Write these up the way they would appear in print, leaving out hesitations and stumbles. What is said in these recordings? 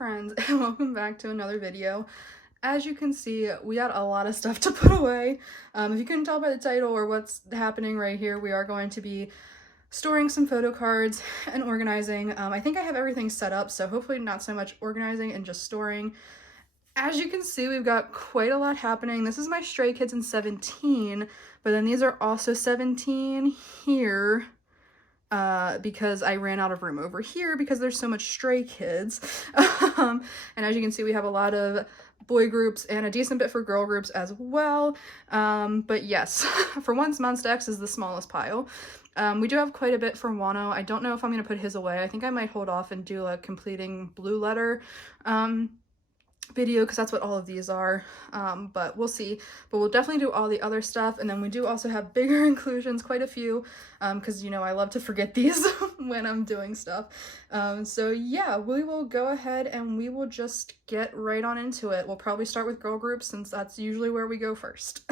friends, and welcome back to another video. As you can see, we got a lot of stuff to put away. If you couldn't tell by the title or what's happening right here, we are going to be storing some photo cards and organizing. I think I have everything set up, so hopefully not so much organizing and just storing. As you can see, we've got quite a lot happening. This is my Stray Kids in 17, but then these are also 17 here. Because I ran out of room over here because there's so much Stray Kids. And as you can see, we have a lot of boy groups and a decent bit for girl groups as well. But yes, for once, Monsta X is the smallest pile. We do have quite a bit for Wano. I don't know if I'm going to put his away. I think I might hold off and do a completing blue letter video because that's what all of these are, but we'll see. But we'll definitely do all the other stuff, and then we do also have bigger inclusions, quite a few, because you know I love to forget these when I'm doing stuff. So yeah, we will go ahead and we will just get right on into it. We'll probably start with girl groups since that's usually where we go first.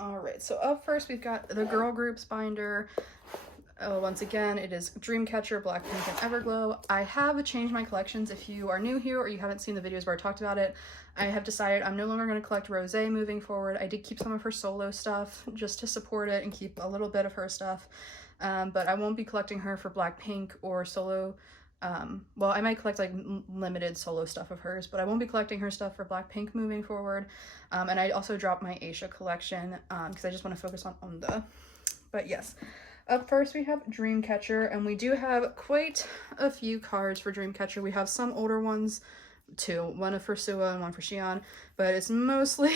All right, so up first we've got the girl groups binder. Once again, it is Dreamcatcher, Blackpink, and Everglow. I have changed my collections. If you are new here or you haven't seen the videos where I talked about it, I have decided I'm no longer going to collect Rosé moving forward. I did keep some of her solo stuff just to support it and keep a little bit of her stuff, but I won't be collecting her for Blackpink or solo. Well, I might collect like limited solo stuff of hers, but I won't be collecting her stuff for Blackpink moving forward. And I also dropped my Asia collection because I just want to focus on Onda. But yes. Up first, we have Dreamcatcher, and we do have quite a few cards for Dreamcatcher. We have some older ones, too. One for Sua and one for Xian, but it's mostly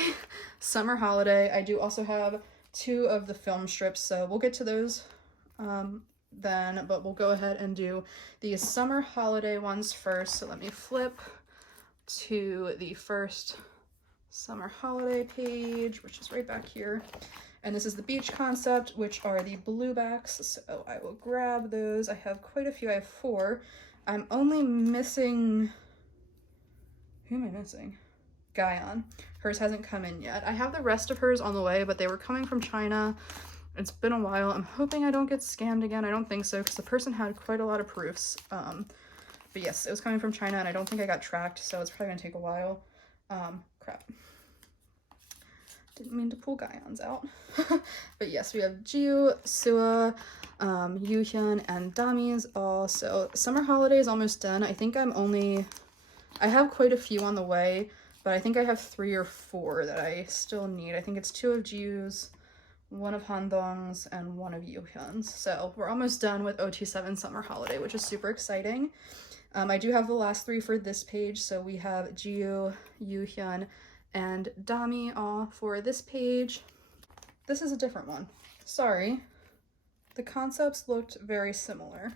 summer holiday. I do also have two of the film strips, so we'll get to those then, but we'll go ahead and do these summer holiday ones first. So let me flip to the first summer holiday page, which is right back here. And this is the beach concept, which are the blue backs. So I will grab those. I have quite a few. I have 4. I'm only missing... Who am I missing? Guyon. Hers hasn't come in yet. I have the rest of hers on the way, but they were coming from China. It's been a while. I'm hoping I don't get scammed again. I don't think so, because the person had quite a lot of proofs. But yes, it was coming from China, and I don't think I got tracked, so it's probably going to take a while. Crap. Didn't mean to pull Guyons out. But yes, we have Jiu, Sua, Yuhyun, and Dami's all. So summer holiday is almost done. I think I have quite a few on the way, but I think I have 3 or 4 that I still need. I think it's 2 of Jiu's, 1 of Handong's, and 1 of Yuhyun's. So we're almost done with OT7 summer holiday, which is super exciting. I do have the last 3 for this page. So we have Jiu, Yuhyun, and Dami all for this page. This is a different one. Sorry. The concepts looked very similar.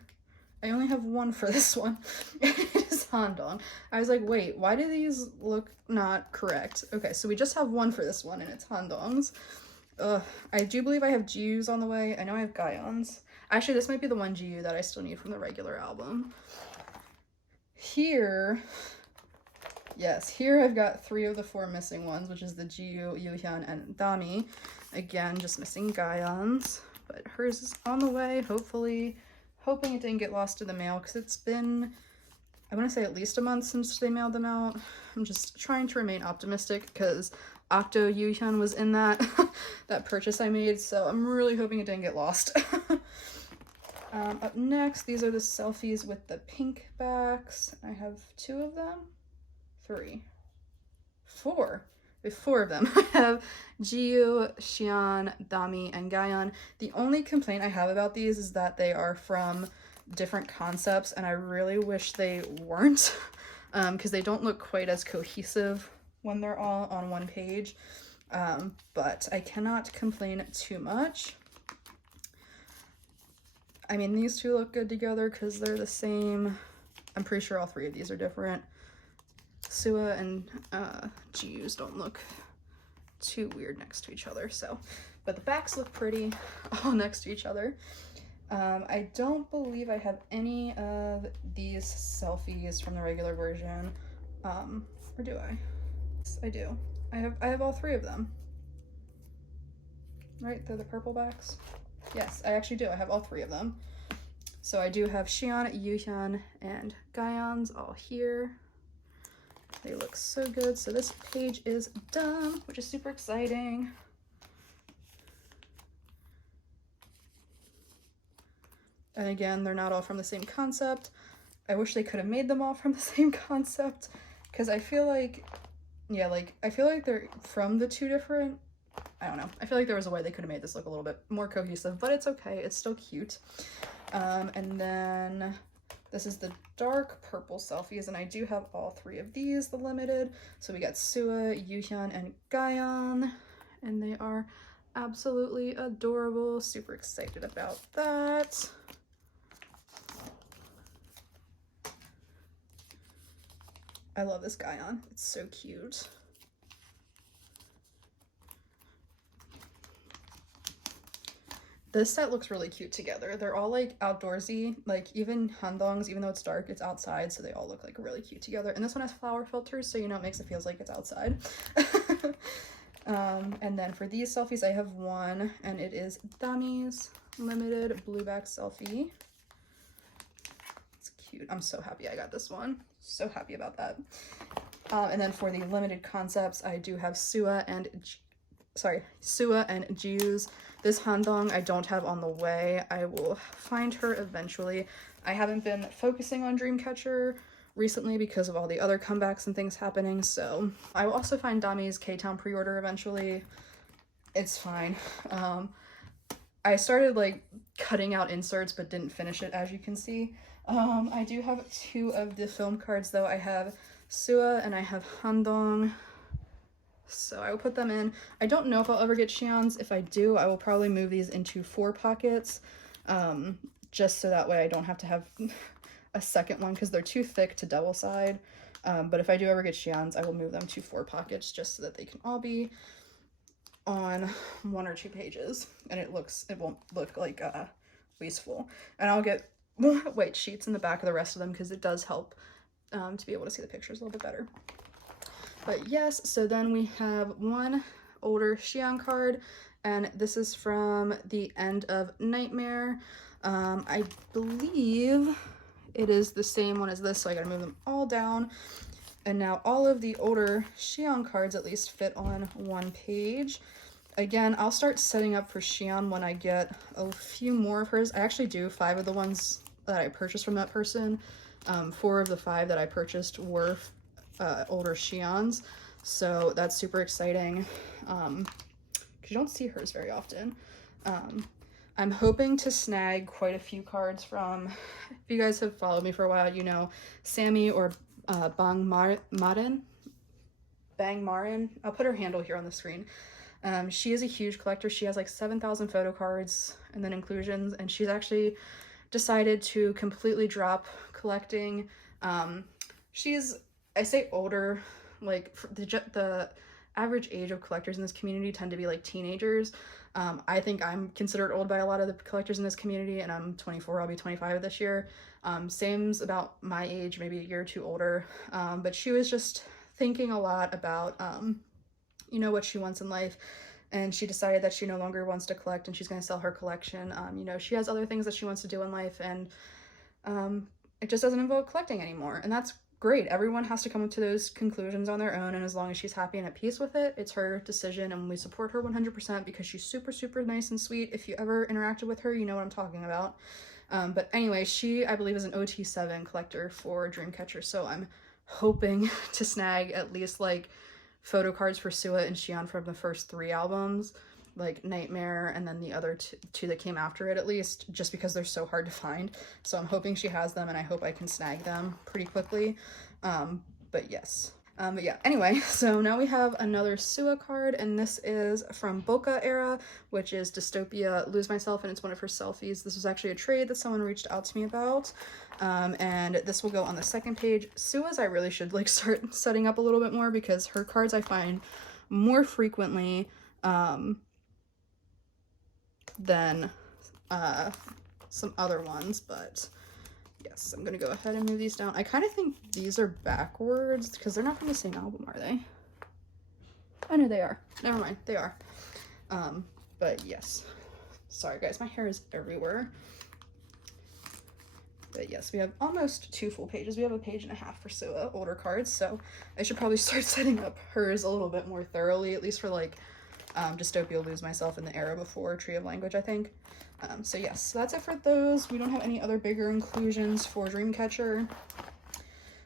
I only have 1 for this one. It is Handong. I was like, wait, why do these look not correct? Okay, so we just have 1 for this one, and it's Handong's. I do believe I have Jiu's on the way. I know I have Guyon's. Actually, this might be the one Jiu that I still need from the regular album. Here... Yes, here I've got 3 of the 4 missing ones, which is the Jiu, Yuhyun, and Dami. Again, just missing Guyon's, but hers is on the way, hopefully. Hoping it didn't get lost in the mail, because it's been, I want to say at least a month since they mailed them out. I'm just trying to remain optimistic, because Octo Yuhyun was in that, that purchase I made, so I'm really hoping it didn't get lost. Up next, these are the selfies with the pink backs. I have 2 of them. 3, 4. We have 4 of them. I have Jiu, Xian, Dami, and Guyon. The only complaint I have about these is that they are from different concepts, and I really wish they weren't, because they don't look quite as cohesive when they're all on one page. But I cannot complain too much. I mean, these 2 look good together because they're the same. I'm pretty sure all 3 of these are different. Sua and Jiu's don't look too weird next to each other, so, but the backs look pretty all next to each other. I don't believe I have any of these selfies from the regular version, or do I? Yes, I do. I have all 3 of them. Right, they're the purple backs. Yes, I actually do. I have all 3 of them. So I do have Xian, Yuhyun, and Guyon's all here. They look so good. So this page is done, which is super exciting. And again, they're not all from the same concept. I wish they could have made them all from the same concept, because I feel like, yeah, like, I feel like they're from the two different, I don't know. I feel like there was a way they could have made this look a little bit more cohesive, but it's okay. It's still cute. And then this is the dark purple selfies, and I do have all three of these, the limited. So we got Sua, Yuhyun, and Gaeon, and they are absolutely adorable. Super excited about that. I love this Gaeon. It's so cute. This set looks really cute together. They're all like outdoorsy, like even Handong's, even though it's dark, it's outside, so they all look like really cute together. And this one has flower filters, so you know, it makes it feels like it's outside. And then for these selfies, I have one, and it is Dami's limited blueback selfie. It's cute. I'm so happy I got this one. So happy about that. And then for the limited concepts, I do have Sua and Jiu's. This Handong I don't have on the way. I will find her eventually. I haven't been focusing on Dreamcatcher recently because of all the other comebacks and things happening, so I will also find Dami's K-Town pre-order eventually. It's fine. I started like cutting out inserts but didn't finish it, as you can see. I do have two of the film cards though. I have Sua and I have Handong, so I will put them in. I don't know if I'll ever get Xian's. If I do, I will probably move these into 4 pockets, just so that way I don't have to have a second one because they're too thick to double side. But if I do ever get Xian's, I will move them to 4 pockets just so that they can all be on 1 or 2 pages, and it won't look like wasteful. And I'll get white sheets in the back of the rest of them because it does help to be able to see the pictures a little bit better. But yes, so then we have one older Xian card, and this is from the end of Nightmare. I believe it is the same one as this, so I gotta move them all down. And now all of the older Xian cards at least fit on 1 page. Again, I'll start setting up for Xian when I get a few more of hers. I actually do 5 of the ones that I purchased from that person. 4 of the 5 that I purchased were older Xian's, so that's super exciting, because you don't see hers very often. I'm hoping to snag quite a few cards from, if you guys have followed me for a while, you know Sammy or Bang Marin. I'll put her handle here on the screen. She is a huge collector. She has like 7,000 photo cards and then inclusions, and she's actually decided to completely drop collecting. She's, I say older, like the average age of collectors in this community tend to be like teenagers. I think I'm considered old by a lot of the collectors in this community, and I'm 24, I'll be 25 this year. Same's about my age, maybe a year or 2 older. But she was just thinking a lot about, you know, what she wants in life, and she decided that she no longer wants to collect and she's going to sell her collection. You know, she has other things that she wants to do in life, and it just doesn't involve collecting anymore, and that's great. Everyone has to come to those conclusions on their own, and as long as she's happy and at peace with it, it's her decision, and we support her 100% because she's super, super nice and sweet. If you ever interacted with her, you know what I'm talking about. But anyway, she, I believe, is an OT7 collector for Dreamcatcher, so I'm hoping to snag at least like photo cards for Sua and Xian from the first 3 albums, like Nightmare, and then the other two that came after it, at least, just because they're so hard to find. So I'm hoping she has them, and I hope I can snag them pretty quickly. But yes. But yeah, anyway, so now we have another Sua card, and this is from Boca Era, which is Dystopia Lose Myself, and it's one of her selfies. This was actually a trade that someone reached out to me about, and this will go on the 2nd page. Sua's I really should like start setting up a little bit more, because her cards I find more frequently than some other ones, but yes, I'm gonna go ahead and move these down. I kind of think these are backwards because they're not from the same album, are they? Oh no, they are. Never mind, they are. But yes, sorry guys, my hair is everywhere. But yes, we have almost 2 full pages. We have a page and a half for older cards, so I should probably start setting up hers a little bit more thoroughly, at least for like Dystopia Lose Myself in the Era Before Tree of Language, I think. So yes, so that's it for those. We don't have any other bigger inclusions for Dreamcatcher.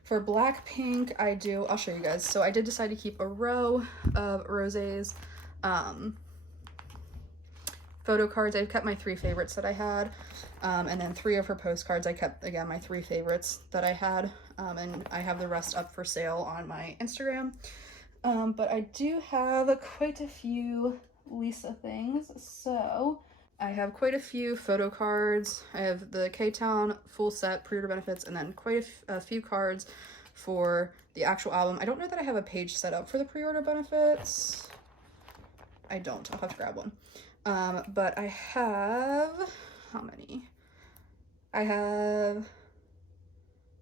For Blackpink, I'll show you guys. So I did decide to keep a row of Rosé's photo cards. I kept my 3 favorites that I had, and then 3 of her postcards I kept, again, my 3 favorites that I had, and I have the rest up for sale on my Instagram. But I do have quite a few Lisa things. So I have quite a few photo cards. I have the K-Town full set pre-order benefits, and then quite a few cards for the actual album. I don't know that I have a page set up for the pre-order benefits. I don't. I'll have to grab one. But I have, how many? I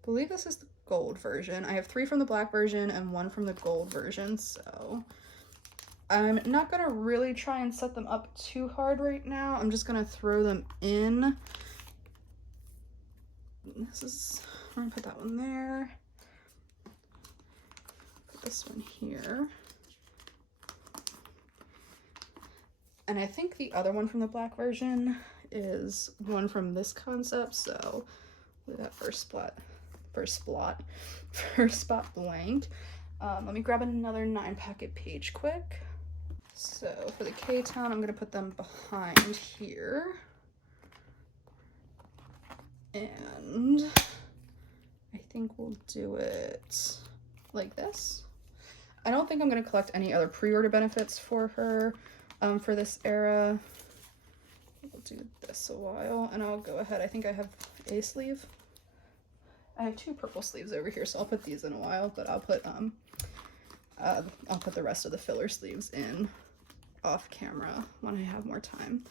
believe this is the gold version. I have 3 from the black version and 1 from the gold version, so I'm not gonna really try and set them up too hard right now. I'm just gonna throw them in. I'm gonna put that one there. Put this one here. And I think the other one from the black version is one from this concept, so leave that first spot blank. Let me grab another 9-packet page quick. So for the K-Town, I'm gonna put them behind here. And I think we'll do it like this. I don't think I'm gonna collect any other pre-order benefits for her. For this era, we'll do this a while, and I'll go ahead. I think I have a sleeve. I have 2 purple sleeves over here, so I'll put these in a while, but I'll put the rest of the filler sleeves in off camera when I have more time.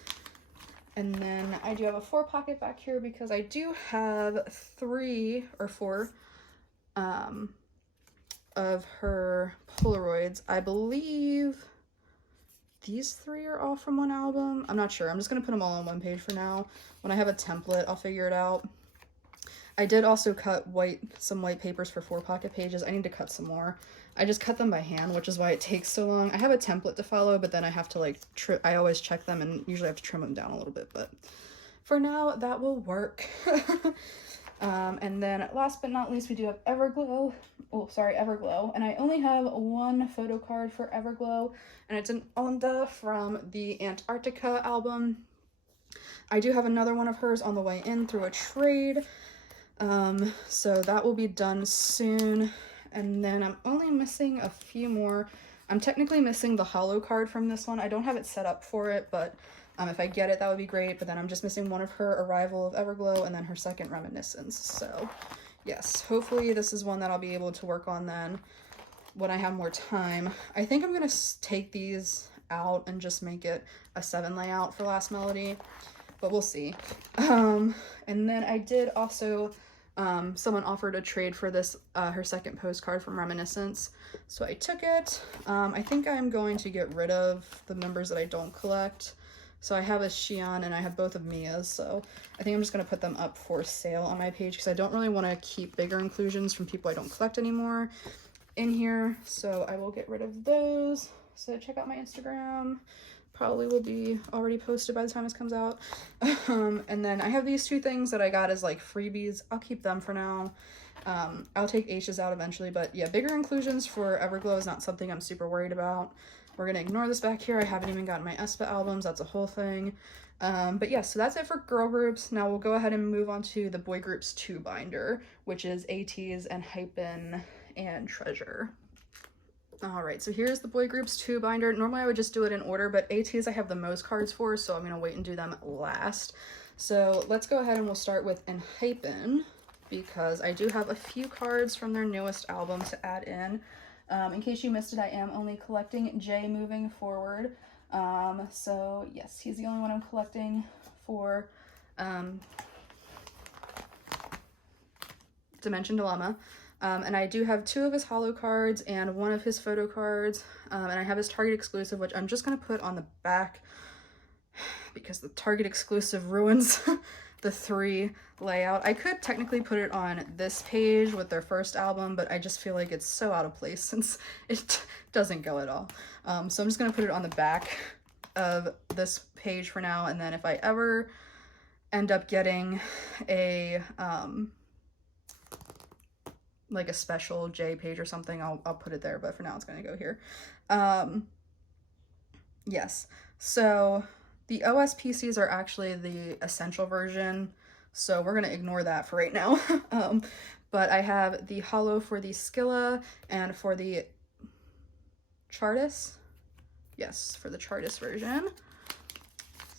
And then I do have a 4-pocket back here because I do have 3 or 4 of her Polaroids. I believe these 3 are all from one album. I'm not sure. I'm just gonna put them all on one page for now. When I have a template, I'll figure it out. I did also cut some white papers for 4-pocket pages. I need to cut some more. I just cut them by hand, which is why it takes so long. I have a template to follow, but then I have to like I always check them and usually have to trim them down a little bit, but for now that will work. And then last but not least, we do have Everglow. Oh, sorry, Everglow. And I only have 1 photo card for Everglow, and it's an Onda from the Antarctica album. I do have another one of hers on the way in through a trade. So that will be done soon. And then I'm only missing a few more. I'm technically missing the holo card from this one. I don't have it set up for it, but if I get it, that would be great. But then I'm just missing one of her Arrival of Everglow and then her second Reminiscence. So yes, hopefully this is one that I'll be able to work on then when I have more time. I think I'm going to take these out and just make it a 7 layout for Last Melody, but we'll see. And then I did also, someone offered a trade for this, her second postcard from Reminiscence. So I took it. I think I'm going to get rid of the members that I don't collect. So I have a Xi'an and I have both of Mia's, so I think I'm just going to put them up for sale on my page because I don't really want to keep bigger inclusions from people I don't collect anymore in here. So I will get rid of those. So check out my Instagram. Probably will be already posted by the time this comes out. And then I have these 2 things that I got as like freebies. I'll keep them for now. I'll take H's out eventually, but yeah, bigger inclusions for Everglow is not something I'm super worried about. We're gonna ignore this back here. I haven't even gotten my aespa albums. That's a whole thing. But yeah, so that's it for girl groups. Now we'll go ahead and move on to the boy groups 2 binder, which is ATEEZ and Hypen and Treasure. All right, so here's the boy groups 2 binder. Normally I would just do it in order, but ATEEZ I have the most cards for, so I'm gonna wait and do them last. So let's go ahead and we'll start with Hypen, because I do have a few cards from their newest album to add in. In case you missed it, I am only collecting Jay moving forward. So yes, he's the only one I'm collecting for Dimension Dilemma. And I do have 2 of his holo cards and 1 of his photo cards. And I have his Target exclusive, which I'm just going to put on the back because the Target exclusive ruins the 3 layout. I could technically put it on this page with their first album, but I just feel like it's so out of place since it doesn't go at all. So I'm just gonna put it on the back of this page for now, and then if I ever end up getting a like a special J page or something, I'll put it there, but for now it's gonna go here. Yes, so the OS PCs are actually the essential version, so we're gonna ignore that for right now. But I have the holo for the Skilla and for the Chartis. Yes, for the Chartis version.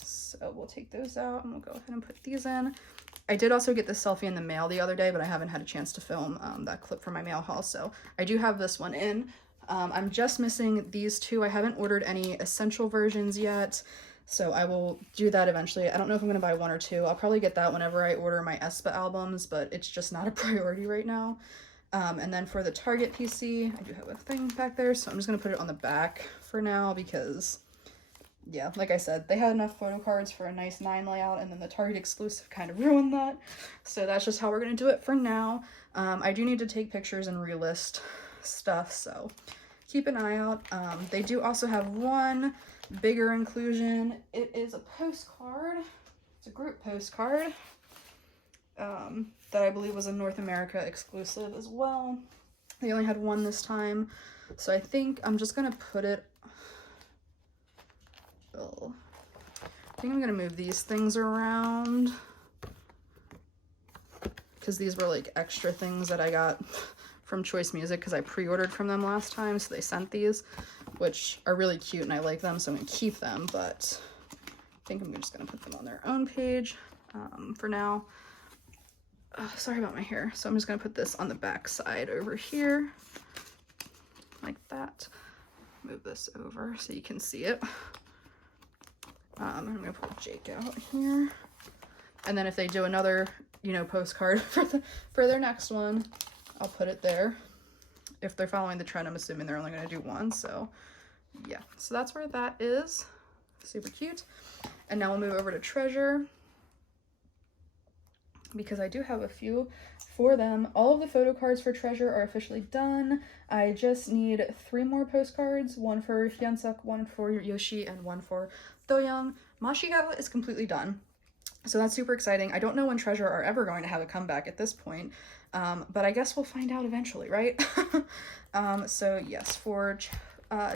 So we'll take those out and we'll go ahead and put these in. I did also get this selfie in the mail the other day, but I haven't had a chance to film that clip for my mail haul, so I do have this one in. I'm just missing these 2. I haven't ordered any essential versions yet, so I will do that eventually. I don't know if I'm going to buy 1 or 2. I'll probably get that whenever I order my aespa albums, but it's just not a priority right now. And then for the Target PC, I do have a thing back there, so I'm just going to put it on the back for now because, yeah, like I said, they had enough photo cards for a nice 9 layout, and then the Target exclusive kind of ruined that. So that's just how we're going to do it for now. I do need to take pictures and relist stuff, so keep an eye out. They do also have one bigger inclusion. It is a postcard. It's a group postcard that I believe was a North America exclusive as well. They only had one this time, so I think I'm just gonna put it, I think I'm gonna move these things around because these were like extra things that I got from Choice Music because I pre-ordered from them last time, so they sent these, which are really cute and I like them, so I'm gonna keep them, but I think I'm just gonna put them on their own page for now. Sorry about my hair. So I'm just gonna put this on the back side over here, like that. Move this over so you can see it. I'm gonna pull Jake out here, and then if they do another, you know, postcard for their next one, I'll put it there. If they're following the trend, I'm assuming they're only gonna do 1. So yeah, so that's where that is. Super cute. And now we'll move over to Treasure, because I do have a few for them. All of the photo cards for Treasure are officially done. I just need 3 more postcards, 1 for Hyunsuk, 1 for Yoshi, and 1 for Doyoung. Mashiho is completely done, so that's super exciting. I don't know when Treasure are ever going to have a comeback at this point, but I guess we'll find out eventually, right? So yes, for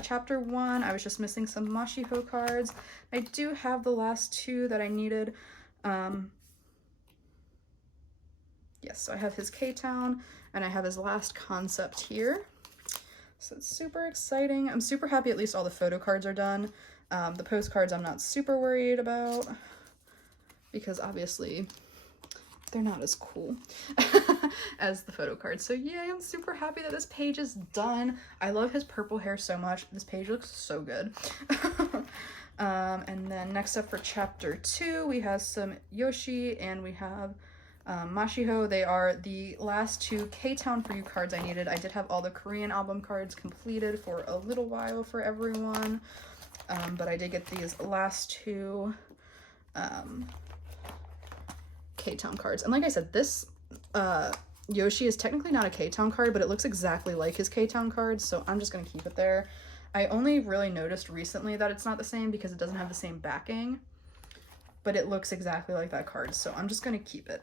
chapter 1, I was just missing some Mashiho cards. I do have the last 2 that I needed. Yes, so I have his K-Town, and I have his last concept here. So it's super exciting. I'm super happy at least all the photo cards are done. The postcards I'm not super worried about, because obviously they're not as cool as the photo cards. So yeah, I'm super happy that this page is done. I love his purple hair so much. This page looks so good. And then next up for chapter 2, we have some Yoshi and we have Mashiho. They are the last 2 K-Town for You cards I needed. I did have all the Korean album cards completed for a little while for everyone, but I did get these last 2 K-Town cards. And like I said, this Yoshi is technically not a K-Town card, but it looks exactly like his K-Town cards, so I'm just going to keep it there. I only really noticed recently that it's not the same because it doesn't have the same backing, but it looks exactly like that card, so I'm just going to keep it.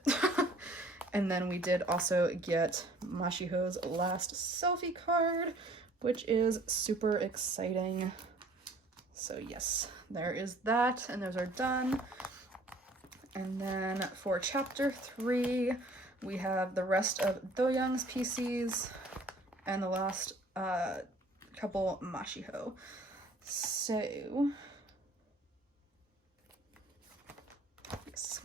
And then we did also get Mashiho's last selfie card, which is super exciting. So yes, there is that, and those are done. And then for chapter 3, we have the rest of Doyoung's PCs and the last couple Mashiho. So yes.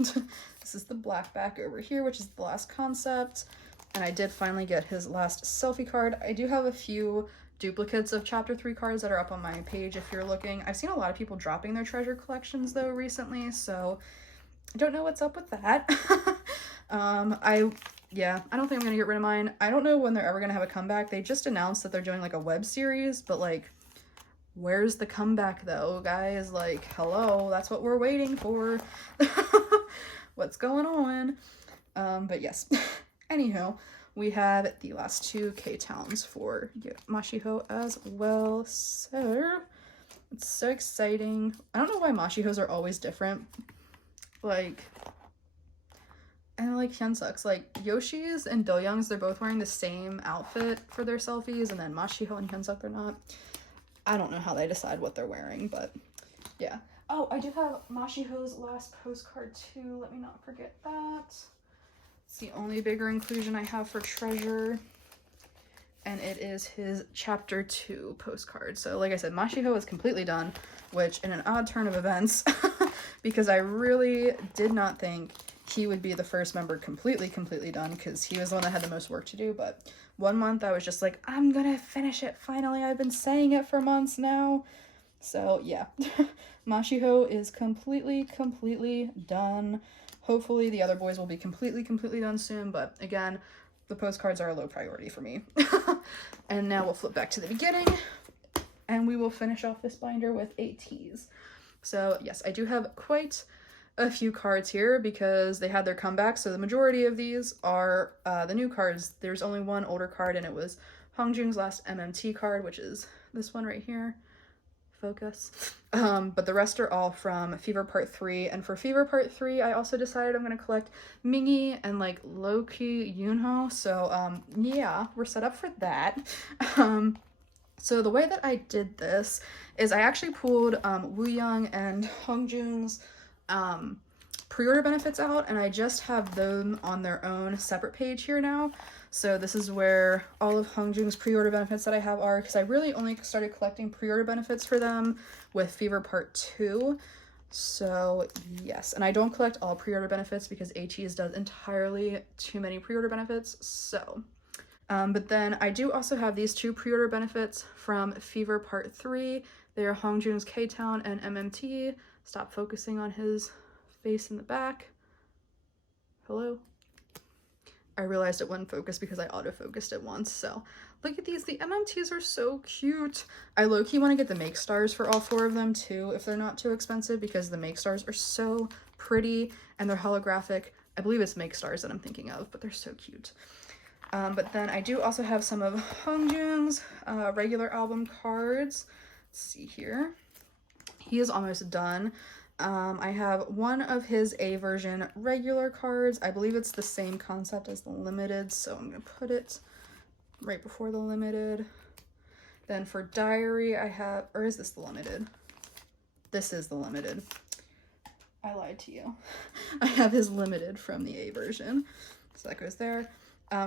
This is the black back over here, which is the last concept, and I did finally get his last selfie card. I do have a few duplicates of chapter 3 cards that are up on my page if you're looking. I've seen a lot of people dropping their treasure collections though recently, so I don't know what's up with that. I don't think I'm gonna get rid of mine. I don't know when they're ever gonna have a comeback. They just announced that they're doing like a web series, but like Where's the comeback though, guys? Like, hello, that's what we're waiting for. What's going on? But yes. Anywho, we have the last two K-Towns for Mashiho as well. So it's so exciting. I don't know why Mashihos are always different. Like, and like Hyunsuk's, like Yoshi's and Do-young's, they're both wearing the same outfit for their selfies, and then Mashiho and Hyunsuk they're not. I don't know how they decide what they're wearing, but yeah. Oh, I do have Mashiho's last postcard too. Let me not forget that. It's the only bigger inclusion I have for Treasure, and it is his Chapter 2 postcard. So like I said, Mashiho is completely done, which in an odd turn of events, because I really did not think he would be the first member completely done, because he was the one that had the most work to do. But 1 month I was just like, I'm gonna finish it finally. I've been saying it for months now. So yeah, Mashiho is completely done. Hopefully the other boys will be completely done soon, but again, the postcards are a low priority for me. And now we'll flip back to the beginning, and we will finish off this binder with ATs. So yes, I do have quite a few cards here because they had their comeback, so the majority of these are the new cards. There's only one older card, and it was Hongjoong's last MMT card, which is this one right here. Focus. But the rest are all from Fever Part 3, and for Fever Part 3 I also decided I'm going to collect Mingi and like Low-key Yoonho, so yeah, we're set up for that. So the way that I did this is I actually pulled Wooyoung and Hongjoong's pre-order benefits out, and I just have them on their own separate page here now. So this is where all of Hongjoong's pre-order benefits that I have are, because I really only started collecting pre-order benefits for them with Fever Part 2. So yes, and I don't collect all pre-order benefits because ATEEZ does entirely too many pre-order benefits. So but then I do also have these two pre-order benefits from Fever Part 3. They are Hongjoong's K-Town and MMT. Stop focusing on his face in the back. Hello? I realized it wouldn't focus because I autofocused it once. So look at these. The MMTs are so cute. I low-key want to get the Make Stars for all 4 of them too, if they're not too expensive, because the Make Stars are so pretty and they're holographic. I believe it's Make Stars that I'm thinking of, but they're so cute. But then I do also have some of Hongjoong's regular album cards. Let's see here. He is almost done. I have one of his A version regular cards. I believe it's the same concept as the limited, so I'm going to put it right before the limited. Then for Diary, I have, or is this the limited? This is the limited. I lied to you. I have his limited from the A version, so that goes there.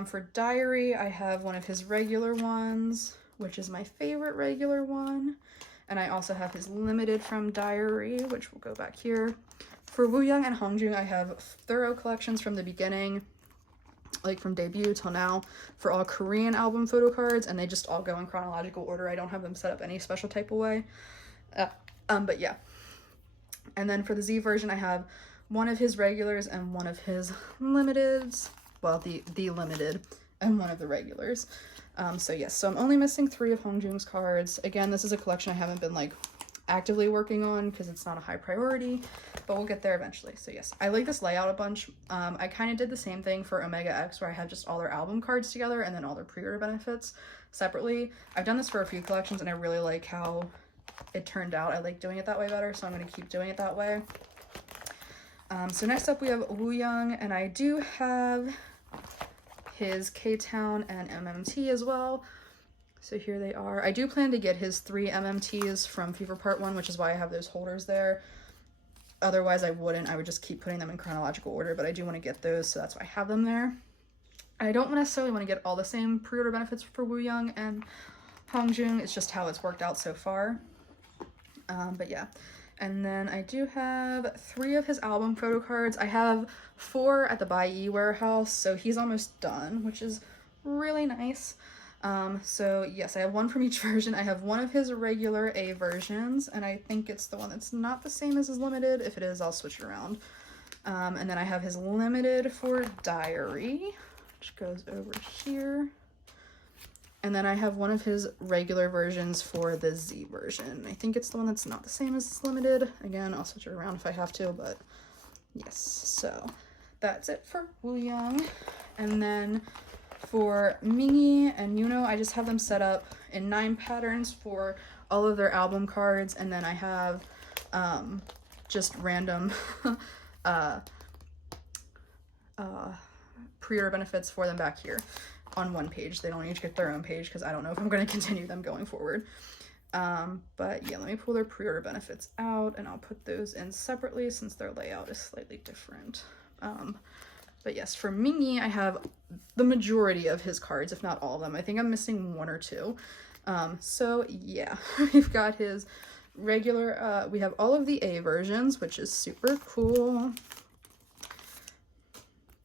For Diary, I have one of his regular ones, which is my favorite regular one. And I also have his limited from Diary, which will go back here. For Wooyoung and Hongjoong, I have thorough collections from the beginning, like from debut till now, for all Korean album photo cards, and they just all go in chronological order. I don't have them set up any special type of way. But yeah. And then for the Z version, I have one of his regulars and one of his limiteds. Well, the limited and one of the regulars. So yes, so I'm only missing 3 of Hongjoong's cards. Again, this is a collection I haven't been like actively working on because it's not a high priority, but we'll get there eventually. So yes, I like this layout a bunch. I kind of did the same thing for Omega X, where I have just all their album cards together and then all their pre-order benefits separately. I've done this for a few collections and I really like how it turned out. I like doing it that way better, so I'm going to keep doing it that way. So next up we have Wooyoung, and I do have his K-Town and MMT as well. So here they are. I do plan to get his 3 MMTs from Fever Part 1, which is why I have those holders there. Otherwise I wouldn't. I would just keep putting them in chronological order, but I do want to get those, so that's why I have them there. I don't necessarily want to get all the same pre-order benefits for Wooyoung and Hongjoong. It's just how it's worked out so far. But yeah. And then I do have 3 of his album photo cards. I have 4 at the Bai warehouse, so he's almost done, which is really nice. So yes, I have 1 from each version. I have one of his regular A versions, and I think it's the one that's not the same as his limited. If it is, I'll switch it around. And then I have his limited for Diary, which goes over here. And then I have one of his regular versions for the Z version. I think it's the one that's not the same as this limited. Again, I'll switch it around if I have to, but yes. So that's it for Wooyoung. And then for Mingy and Yuno, I just have them set up in 9 patterns for all of their album cards. And then I have just random pre-order benefits for them back here on one page. They don't each get their own page because I don't know if I'm going to continue them going forward. But yeah, let me pull their pre-order benefits out and I'll put those in separately since their layout is slightly different. But yes, for Mingy, I have the majority of his cards, if not all of them. I think I'm missing 1 or 2. So yeah, we've got his regular, we have all of the A versions, which is super cool.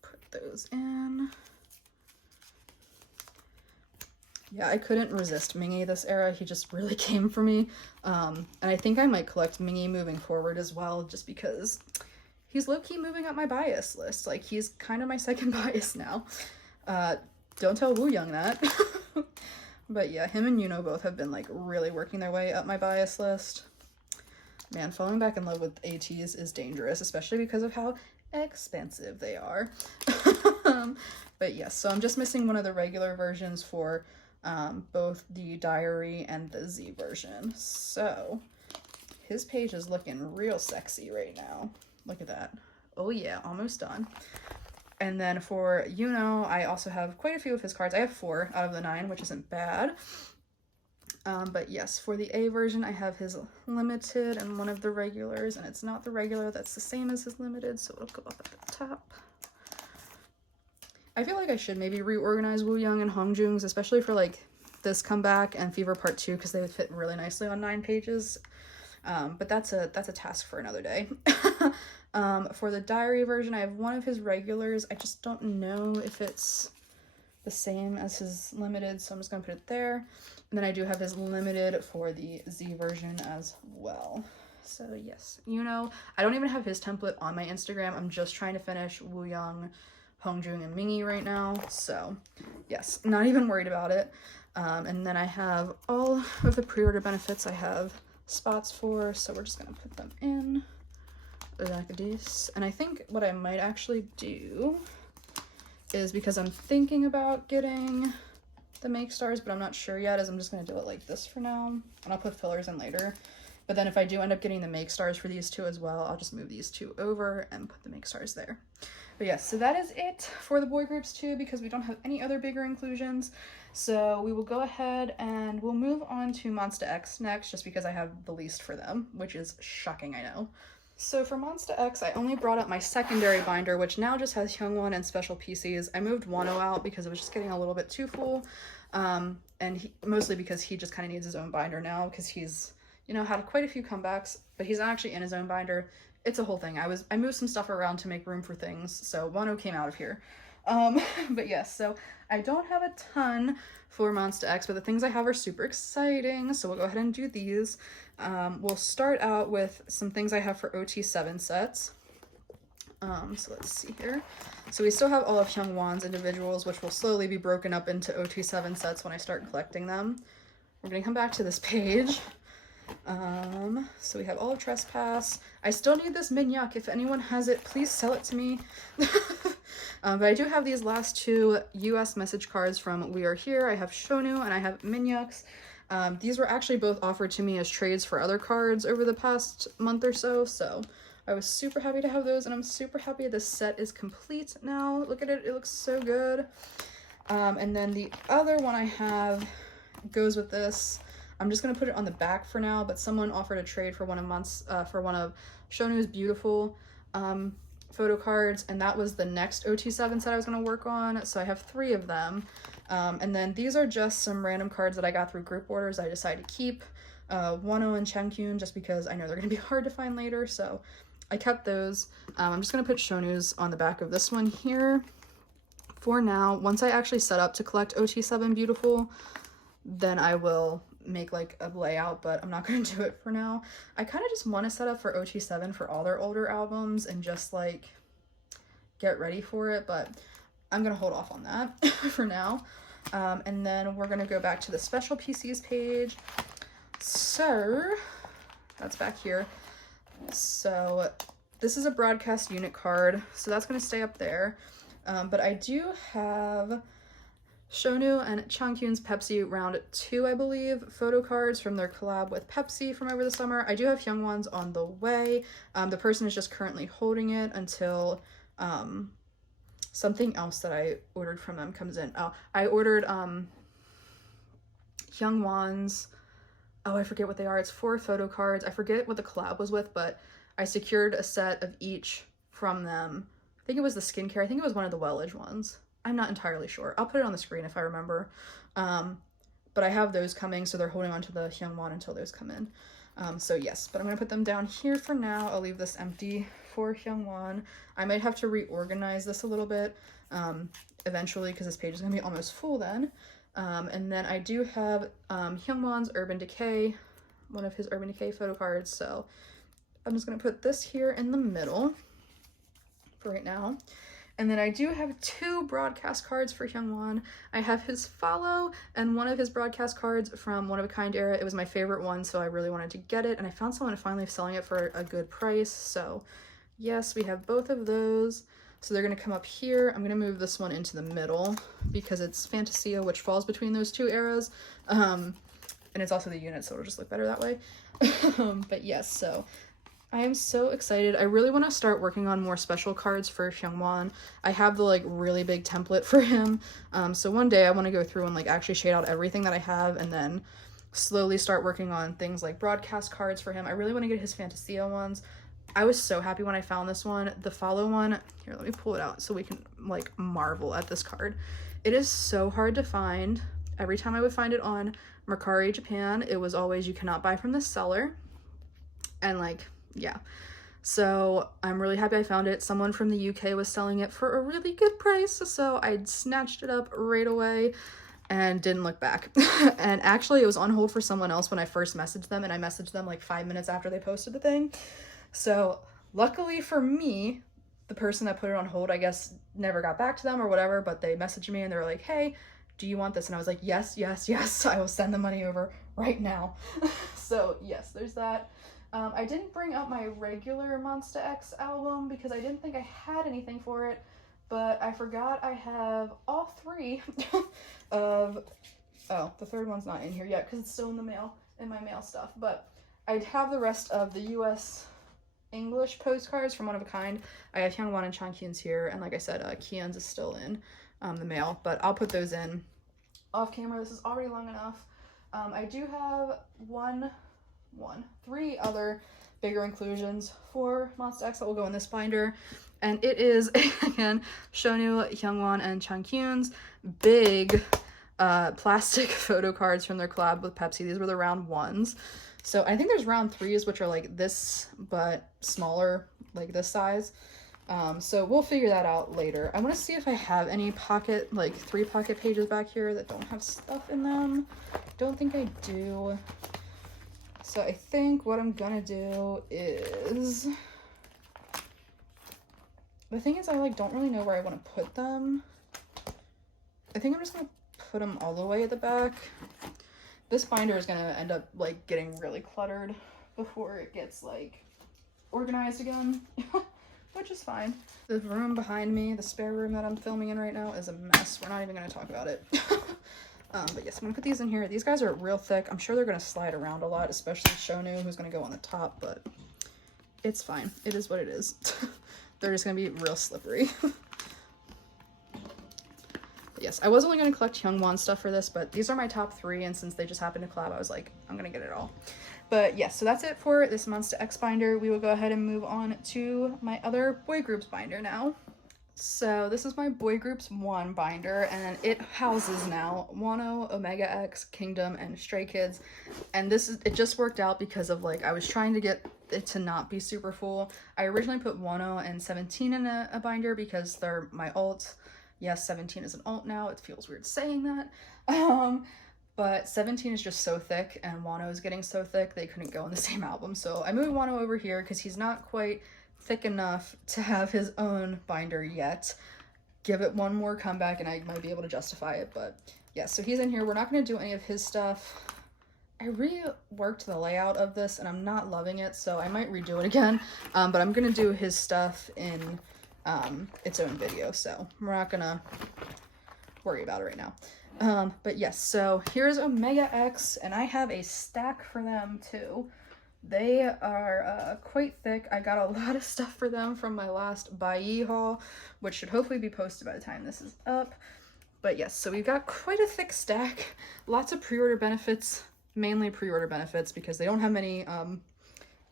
Put those in. Yeah, I couldn't resist Mingy this era. He just really came for me. And I think I might collect Mingy moving forward as well, just because he's low-key moving up my bias list. Like, he's kind of my second bias now. Don't tell Wooyoung that. But yeah, him and Yuno both have been, like, really working their way up my bias list. Man, falling back in love with ATs is dangerous, especially because of how expensive they are. But yes, so I'm just missing one of the regular versions for both the diary and the Z version. So his page is looking real sexy right now. Look at that. Oh yeah, almost done. And then for Yuno, I also have quite a few of his cards. I have 4 out of the 9, which isn't bad. But yes, for the A version, I have his limited and one of the regulars, and it's not the regular that's the same as his limited, so it'll go up at the top. I feel like I should maybe reorganize Wooyoung and Hongjoong's, especially for like this comeback and Fever Part 2, because they would fit really nicely on 9 pages. But that's a task for another day. For the diary version, I have one of his regulars. I just don't know if it's the same as his limited, so I'm just gonna put it there. And then I do have his limited for the Z version as well. So yes, Yuno, I don't even have his template on my Instagram. I'm just trying to finish Wooyoung, Hongjoong, and Mingy right now. So yes, not even worried about it. And then I have all of the pre-order benefits I have spots for, so we're just gonna put them in like this. And I think what I might actually do is, because I'm thinking about getting the Make Stars, but I'm not sure yet, is I'm just gonna do it like this for now, and I'll put fillers in later. But then if I do end up getting the Make Stars for these 2 as well, I'll just move these 2 over and put the Make Stars there. But yes, so that is it for the boy groups too, because we don't have any other bigger inclusions. So we will go ahead and we'll move on to Monsta X next, just because I have the least for them, which is shocking, I know. So for Monsta X, I only brought up my secondary binder, which now just has Hyungwon and special PCs. I moved Wano out because it was just getting a little bit too full, and mostly because he just kind of needs his own binder now, because he's, you know, had quite a few comebacks, but he's not actually in his own binder. It's a whole thing. I moved some stuff around to make room for things, so Wano came out of here. But yes, so I don't have a ton for Monsta X, but the things I have are super exciting, so we'll go ahead and do these. We'll start out with some things I have for OT7 sets. So let's see here. So we still have all of Hyungwon's individuals, which will slowly be broken up into OT7 sets when I start collecting them. We're gonna come back to this page. So we have all of Trespass. I still need this Minhyuk. If anyone has it, please sell it to me. But I do have these last 2 US message cards from We Are Here. I have Shonu and I have Minhyuk's. These were actually both offered to me as trades for other cards over the past month or so, so I was super happy to have those, and I'm super happy this set is complete now. Look at it, it looks so good. And then the other one I have goes with this. I'm just gonna put it on the back for now, but someone offered a trade for one of Shonu's beautiful photo cards, and that was the next OT7 set I was gonna work on, so I have 3 of them. And then these are just some random cards that I got through group orders I decided to keep. Wano and Changkyun, just because I know they're gonna be hard to find later, so I kept those. I'm just gonna put Shonu's on the back of this one here for now. Once I actually set up to collect OT7 beautiful, then I will make like a layout, but I'm not going to do it for now. I kind of just want to set up for OT7 for all their older albums and just like get ready for it, but I'm gonna hold off on that for now. And then we're gonna go back to the special PCs page. So that's back here. So this is a broadcast unit card, so that's gonna stay up there. But I do have Shonu and Changkyun's Pepsi round 2, I believe, photo cards from their collab with Pepsi from over the summer. I do have Hyungwon's on the way. The person is just currently holding it until something else that I ordered from them comes in. Oh, I ordered Hyungwon's, oh, I forget what they are. It's 4 photo cards. I forget what the collab was with, but I secured a set of each from them. I think it was the skincare. I think it was one of the Wellage ones. I'm not entirely sure. I'll put it on the screen if I remember. But I have those coming, so they're holding on to the Hyungwon until those come in. So yes, but I'm going to put them down here for now. I'll leave this empty for Hyungwon. I might have to reorganize this a little bit eventually because this page is going to be almost full then. And then I do have Hyungwon's Urban Decay, one of his Urban Decay photo cards. So I'm just going to put this here in the middle for right now. And then I do have 2 broadcast cards for Hyungwon. I have his Follow and one of his broadcast cards from One of a Kind era. It was my favorite one, so I really wanted to get it. And I found someone finally selling it for a good price. So yes, we have both of those. So they're going to come up here. I'm going to move this one into the middle because it's Fantasia, which falls between those 2 eras. And it's also the unit, so it'll just look better that way. But yes, so I am so excited. I really want to start working on more special cards for Hyungwon. I have the like really big template for him. So one day I want to go through and like actually shade out everything that I have and then slowly start working on things like broadcast cards for him. I really want to get his Fantasia ones. I was so happy when I found this one. The Follow one, here, let me pull it out so we can like marvel at this card. It is so hard to find. Every time I would find it on Mercari Japan, it was always, you cannot buy from the seller. And like, yeah, so I'm really happy I found it. Someone from the UK was selling it for a really good price, so I snatched it up right away and didn't look back. And actually it was on hold for someone else when I first messaged them, and I messaged them like 5 minutes after they posted the thing. So luckily for me, the person that put it on hold, I guess, never got back to them or whatever, but they messaged me and they were like, hey, do you want this? And I was like, yes, yes, yes, I will send the money over right now. So yes, there's that. I didn't bring out my regular Monsta X album because I didn't think I had anything for it, but I forgot I have all 3 of, oh, the 3rd one's not in here yet because it's still in the mail, in my mail stuff, but I'd have the rest of the US English postcards from One of a Kind. I have Hyungwon and Changkyun's here, and like I said, Kian's is still in the mail, but I'll put those in off camera. This is already long enough. I do have 3 other bigger inclusions for Monsta X that will go in this binder, and it is again Shonu, Hyungwon, and Changkyun's big plastic photo cards from their collab with Pepsi. These were the round 1s. So I think there's round 3s, which are like this but smaller, like this size. So we'll figure that out later. I want to see if I have any pocket, like 3 pocket pages back here that don't have stuff in them. Don't think I do. So I think what I'm gonna do is, the thing is I like don't really know where I want to put them. I think I'm just gonna put them all the way at the back. This binder is gonna end up like getting really cluttered before it gets like organized again, which is fine. The room behind me, the spare room that I'm filming in right now, is a mess. We're not even gonna talk about it. But yes, I'm gonna put these in here. These guys are real thick. I'm sure they're gonna slide around a lot, especially Shonu, who's gonna go on the top, but it's fine. It is what it is. They're just gonna be real slippery. But yes, I was only gonna collect Hyungwon stuff for this, but these are my top 3, and since they just happened to collab, I was like, I'm gonna get it all. But yes, so that's it for this Monsta X binder. We will go ahead and move on to my other boy groups binder now. So this is my boy groups 1 binder, and it houses now Wano, Omega X, Kingdom, and Stray Kids. And it just worked out because of like, I was trying to get it to not be super full. I originally put Wano and 17 in a binder because they're my alts. Yes, 17 is an alt now. It feels weird saying that. But 17 is just so thick, and Wano is getting so thick they couldn't go in the same album. So I moved Wano over here because he's not quite thick enough to have his own binder yet. Give it one more comeback and I might be able to justify it, but yeah, so he's in here. We're not going to do any of his stuff. I reworked the layout of this and I'm not loving it, so I might redo it again. But I'm going to do his stuff in its own video, so we're not going to worry about it right now. But yes, so here's Omega X, and I have a stack for them too. They are quite thick. I got a lot of stuff for them from my last Buyee haul, which should hopefully be posted by the time this is up. But yes, so we've got quite a thick stack. Lots of pre-order benefits, mainly pre-order benefits because they don't have many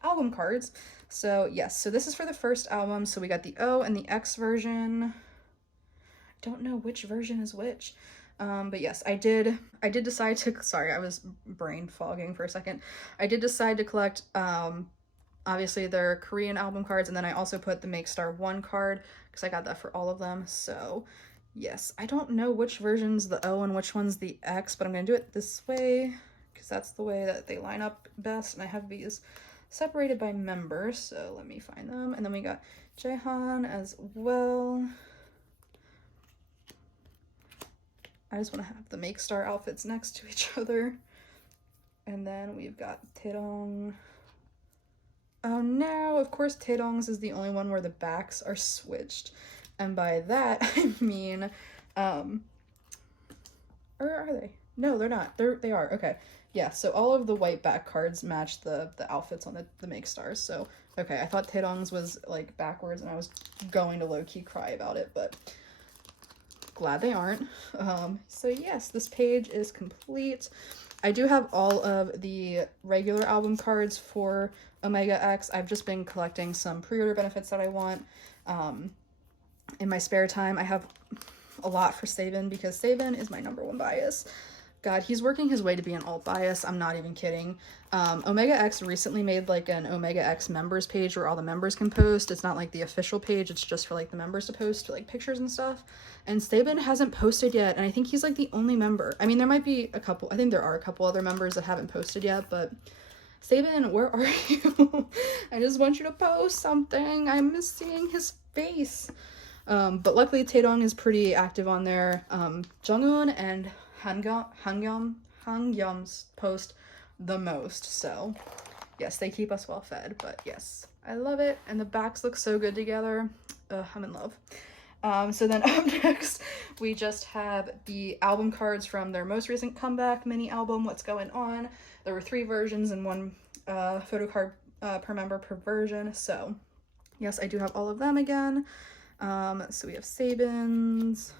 album cards. So yes, so this is for the first album. So we got the O and the X version. I don't know which version is which. But yes, I did decide to, sorry, I was brain fogging for a second. I did decide to collect, obviously their Korean album cards, and then I also put the Make Star 1 card, because I got that for all of them, so yes. I don't know which version's the O and which one's the X, but I'm gonna do it this way, because that's the way that they line up best, and I have these separated by member, so let me find them. And then we got Jaehan as well. I just want to have the Make Star outfits next to each other. And then we've got Taedong. Oh no, of course Taedong's is the only one where the backs are switched. And by that, I mean, or are they? No, they're not. They are, okay. Yeah, so all of the white back cards match the outfits on the Make Stars. So, okay, I thought Taedong's was like backwards and I was going to low-key cry about it, but glad they aren't. So yes, this page is complete. I do have all of the regular album cards for Omega X. I've just been collecting some pre-order benefits that I want. In my spare time, I have a lot for Sabin because Sabin is my #1 bias. God, he's working his way to be an alt bias. I'm not even kidding. Omega X recently made like an Omega X members page where all the members can post. It's not like the official page. It's just for like the members to post like pictures and stuff. And Sabin hasn't posted yet. And I think he's like the only member. I mean, there might be a couple. I think there are a couple other members that haven't posted yet, but Sabin, where are you? I just want you to post something. I miss seeing his face. But luckily Taedong is pretty active on there. Junghoon and Hangyum's post the most, so yes, they keep us well fed. But yes, I love it, and the backs look so good together. I'm in love. So then up next, we just have the album cards from their most recent comeback mini album, What's Going On. There were 3 versions and 1 photo card per member per version, so yes, I do have all of them again. So we have Sabin's.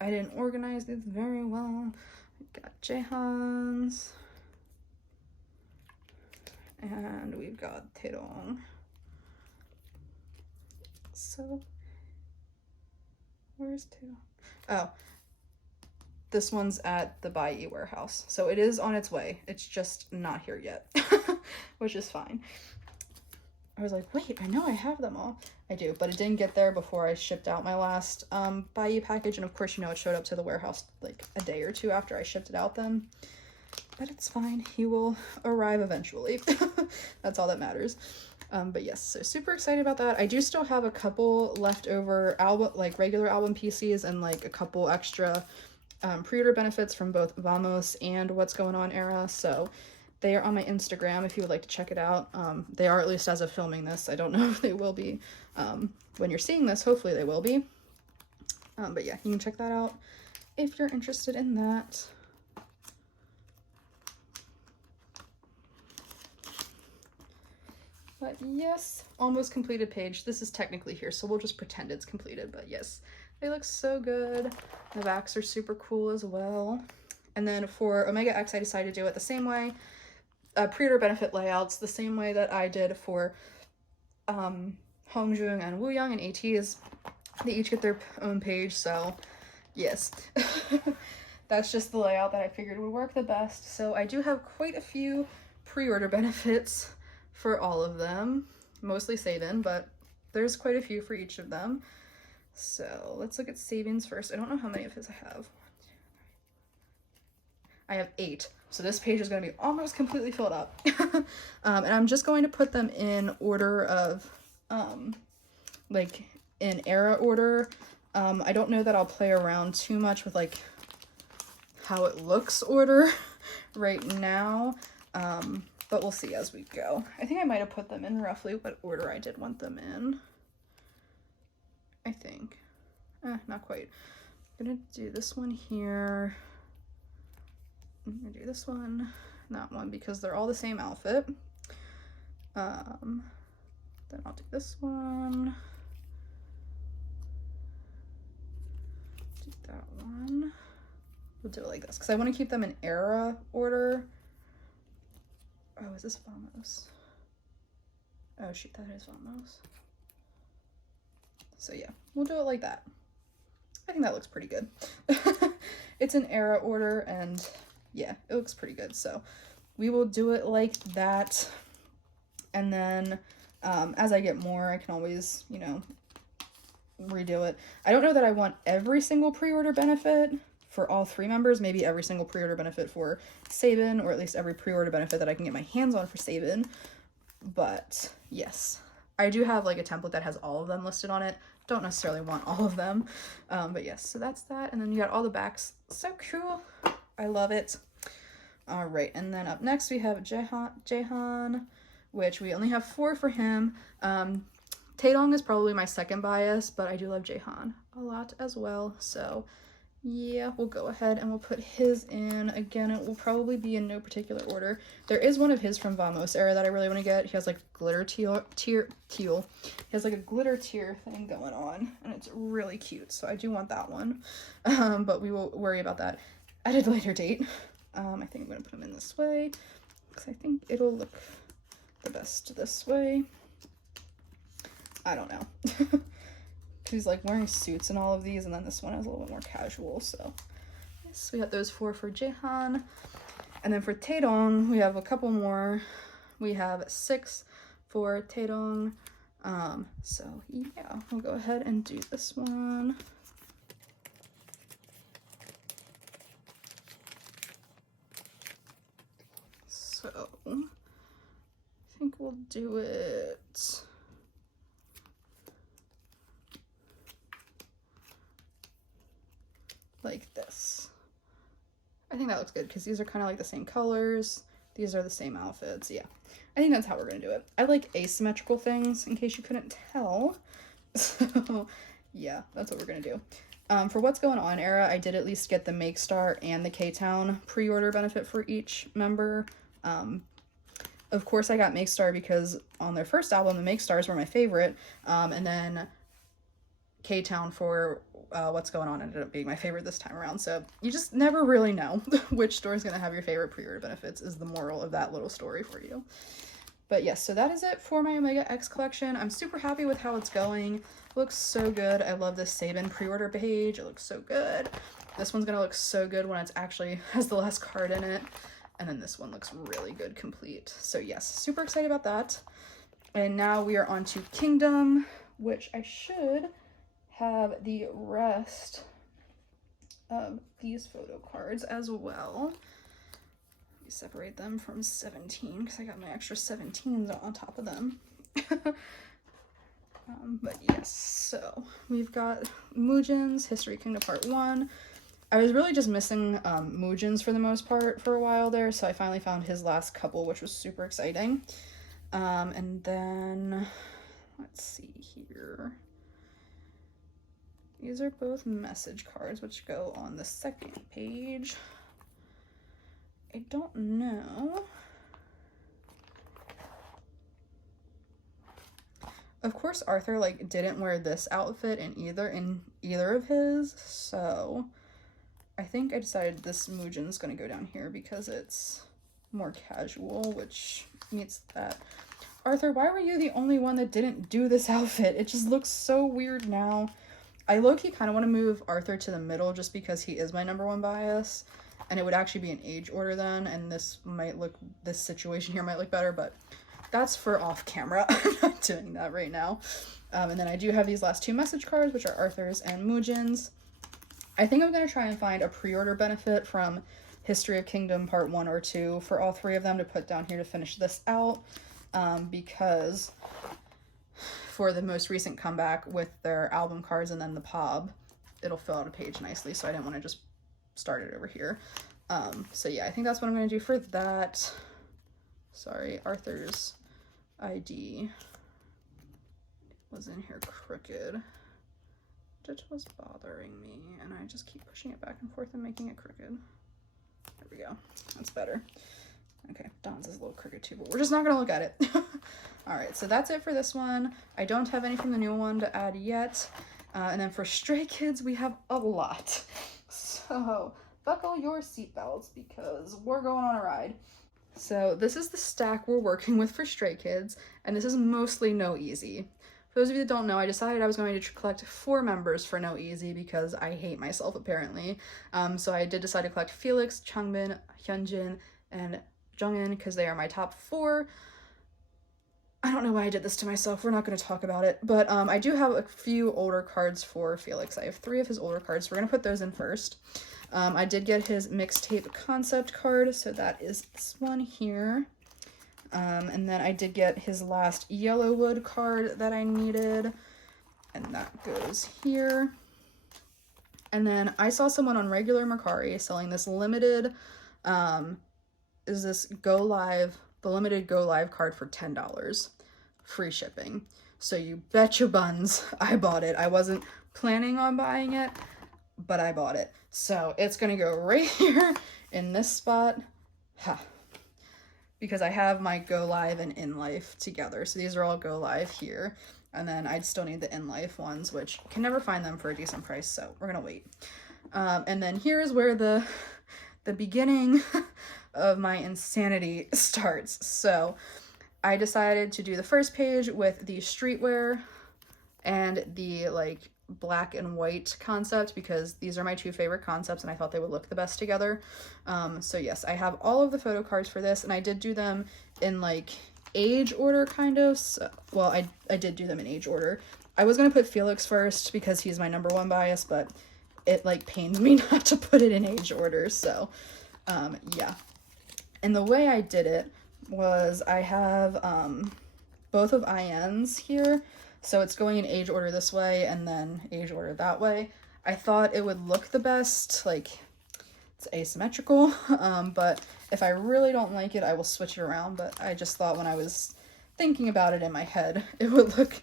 I didn't organize these very well. We got Jaehan's. And we've got Taedong. So, where's Taedong? Oh, this one's at the Buyee warehouse. So it is on its way. It's just not here yet, which is fine. I was like, wait, I know I have them all. I do, but it didn't get there before I shipped out my last Buyee package, and of course, you know, it showed up to the warehouse like a day or 2 after I shipped it out then. But it's fine, he will arrive eventually. That's all that matters. But yes, so super excited about that. I do still have a couple leftover album, like regular album PCs, and like a couple extra pre-order benefits from both Vamos and What's Going On era, so they are on my Instagram if you would like to check it out. They are, at least as of filming this. I don't know if they will be when you're seeing this. Hopefully they will be. But yeah, you can check that out if you're interested in that. But yes, almost completed page. This is technically here, so we'll just pretend it's completed. But yes, they look so good. The backs are super cool as well. And then for Omega X, I decided to do it the same way. Pre-order benefit layouts the same way that I did for Hongjoong and Wooyoung and ATEEZ. They each get their own page, so yes. That's just the layout that I figured would work the best. So I do have quite a few pre-order benefits for all of them. Mostly Sabin, but there's quite a few for each of them. So let's look at Sabin's first. I don't know how many of his I have. I have 8. So this page is going to be almost completely filled up. And I'm just going to put them in order of, like in era order. I don't know that I'll play around too much with like how it looks order right now, but we'll see as we go. I think I might have put them in roughly what order I did want them in. I think. Not quite. I'm gonna do this one here. I'm gonna do this one, that one, because they're all the same outfit. Then I'll do this one. Do that one. We'll do it like this, because I want to keep them in era order. Oh, is this Vamos? Oh shoot, that is Vamos. So yeah, we'll do it like that. I think that looks pretty good. It's an era order, and yeah, it looks pretty good. So we will do it like that. And then as I get more, I can always, you know, redo it. I don't know that I want every single pre-order benefit for all 3 members, maybe every single pre-order benefit for Sabin, or at least every pre-order benefit that I can get my hands on for Sabin. But yes, I do have like a template that has all of them listed on it. Don't necessarily want all of them, but yes, so that's that. And then you got all the backs. So cool. I love it. All right, and then up next we have Jaehan, which we only have 4 for him. Taedong is probably my second bias, but I do love Jaehan a lot as well. So yeah, we'll go ahead and we'll put his in. Again, it will probably be in no particular order. There is one of his from Vamos era that I really want to get. He has like glitter teal. He has like a glitter tear thing going on, and it's really cute. So I do want that one. But we will worry about that at a later date. I think I'm going to put him in this way, because I think it'll look the best this way. I don't know. He's like wearing suits in all of these, and then this one is a little bit more casual. So yes, we got those 4 for Jaehan. And then for Taedong, we have a couple more. We have 6 for Taedong. So yeah, we'll go ahead and do this one. So I think we'll do it like this. I think that looks good because these are kind of like the same colors. These are the same outfits. Yeah, I think that's how we're gonna do it. I like asymmetrical things, in case you couldn't tell. So yeah, that's what we're gonna do. For What's Going On era, I did at least get the Make Star and the K-Town pre-order benefit for each member. Of course I got Make Star because on their first album, the Make Stars were my favorite, and then K-Town for What's Going On ended up being my favorite this time around. So you just never really know which store is going to have your favorite pre-order benefits, is the moral of that little story for you. But yes, so that is it for my Omega X collection. I'm super happy with how it's going. It looks so good. I love this Sabin pre-order page. It looks so good. This one's going to look so good when it's actually has the last card in it. And then this one looks really good complete. So yes, super excited about that. And now we are on to Kingdom, which I should have the rest of these photo cards as well. Let me separate them from 17 because I got my extra 17s on top of them. But yes, so we've got Muujin's History Kingdom Part 1. I was really just missing Muujin's for the most part for a while there, so I finally found his last couple, which was super exciting. And then, let's see here. These are both message cards, which go on the second page. I don't know. Of course, Arthur like didn't wear this outfit in either of his, so I think I decided this Muujin's gonna go down here because it's more casual, which meets that. Arthur, why were you the only one that didn't do this outfit? It just looks so weird now. I low-key kind of want to move Arthur to the middle just because he is my #1 bias, and it would actually be an age order then, and this situation here might look better, but that's for off camera. I'm not doing that right now. And then I do have these last 2 message cards, which are Arthur's and Muujin's. I think I'm going to try and find a pre-order benefit from History of Kingdom Part 1 or 2 for all 3 of them to put down here to finish this out, because for the most recent comeback with their album cards and then the POB, it'll fill out a page nicely, so I didn't want to just started over here. So yeah, I think that's what I'm going to do for that. Sorry, Arthur's ID was in here crooked. It was bothering me, and I just keep pushing it back and forth and making it crooked. There we go. That's better. Okay, Don's is a little crooked too, but we're just not going to look at it. All right, so that's it for this one. I don't have any from the new one to add yet. And then for Stray Kids, we have a lot. So buckle your seatbelts because we're going on a ride. So this is the stack we're working with for Stray Kids, and this is mostly No Easy. For those of you that don't know, I decided I was going to collect 4 members for No Easy because I hate myself apparently. So I did decide to collect Felix, Changbin, Hyunjin, and Jungin because they are my top 4. I don't know why I did this to myself. We're not going to talk about it. But I do have a few older cards for Felix. I have 3 of his older cards. So we're going to put those in first. I did get his mixtape concept card. So that is this one here. And then I did get his last Yellowwood card that I needed. And that goes here. And then I saw someone on regular Mercari selling this limited, is this Go Live, the limited Go Live card for $10. Free shipping. So you bet your buns I bought it. I wasn't planning on buying it, but I bought it. So it's going to go right here in this spot. Ha. Because I have my Go Live and In Life together. So these are all Go Live here. And then I'd still need the In Life ones, which can never find them for a decent price. So we're going to wait. And then here is where the beginning of my insanity starts. So I decided to do the first page with the streetwear and the like black and white concept because these are my 2 favorite concepts and I thought they would look the best together. So yes, I have all of the photo cards for this, and I did do them in like age order kind of. So, well, I did do them in age order. I was going to put Felix first because he's my #1 bias, but it like pains me not to put it in age order. So yeah. And the way I did it was I have both of INs here. So it's going in age order this way and then age order that way. I thought it would look the best, like it's asymmetrical, but if I really don't like it, I will switch it around. But I just thought when I was thinking about it in my head, it would look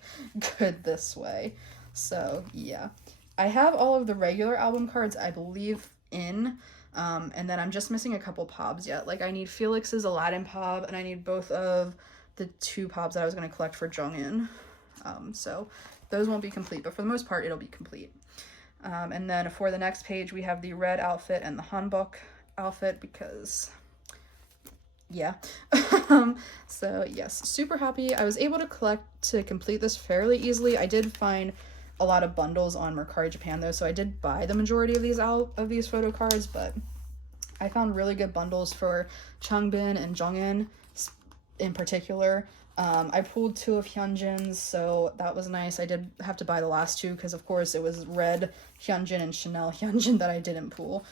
good this way. So yeah, I have all of the regular album cards, I believe, in, and then I'm just missing a couple pobs yet. Like I need Felix's Aladdin pob, and I need both of the 2 pobs that I was going to collect for Jungin. So those won't be complete, but for the most part, it'll be complete. And then for the next page, we have the red outfit and the hanbok outfit because, yeah. So yes, super happy. I was able to complete this fairly easily. I did find a lot of bundles on Mercari Japan though, so I did buy the majority of these photo cards, but I found really good bundles for Changbin and Jungin in particular. I pulled 2 of Hyunjin's, so that was nice. I did have to buy the last 2 because, of course, it was red Hyunjin and Chanel Hyunjin that I didn't pull.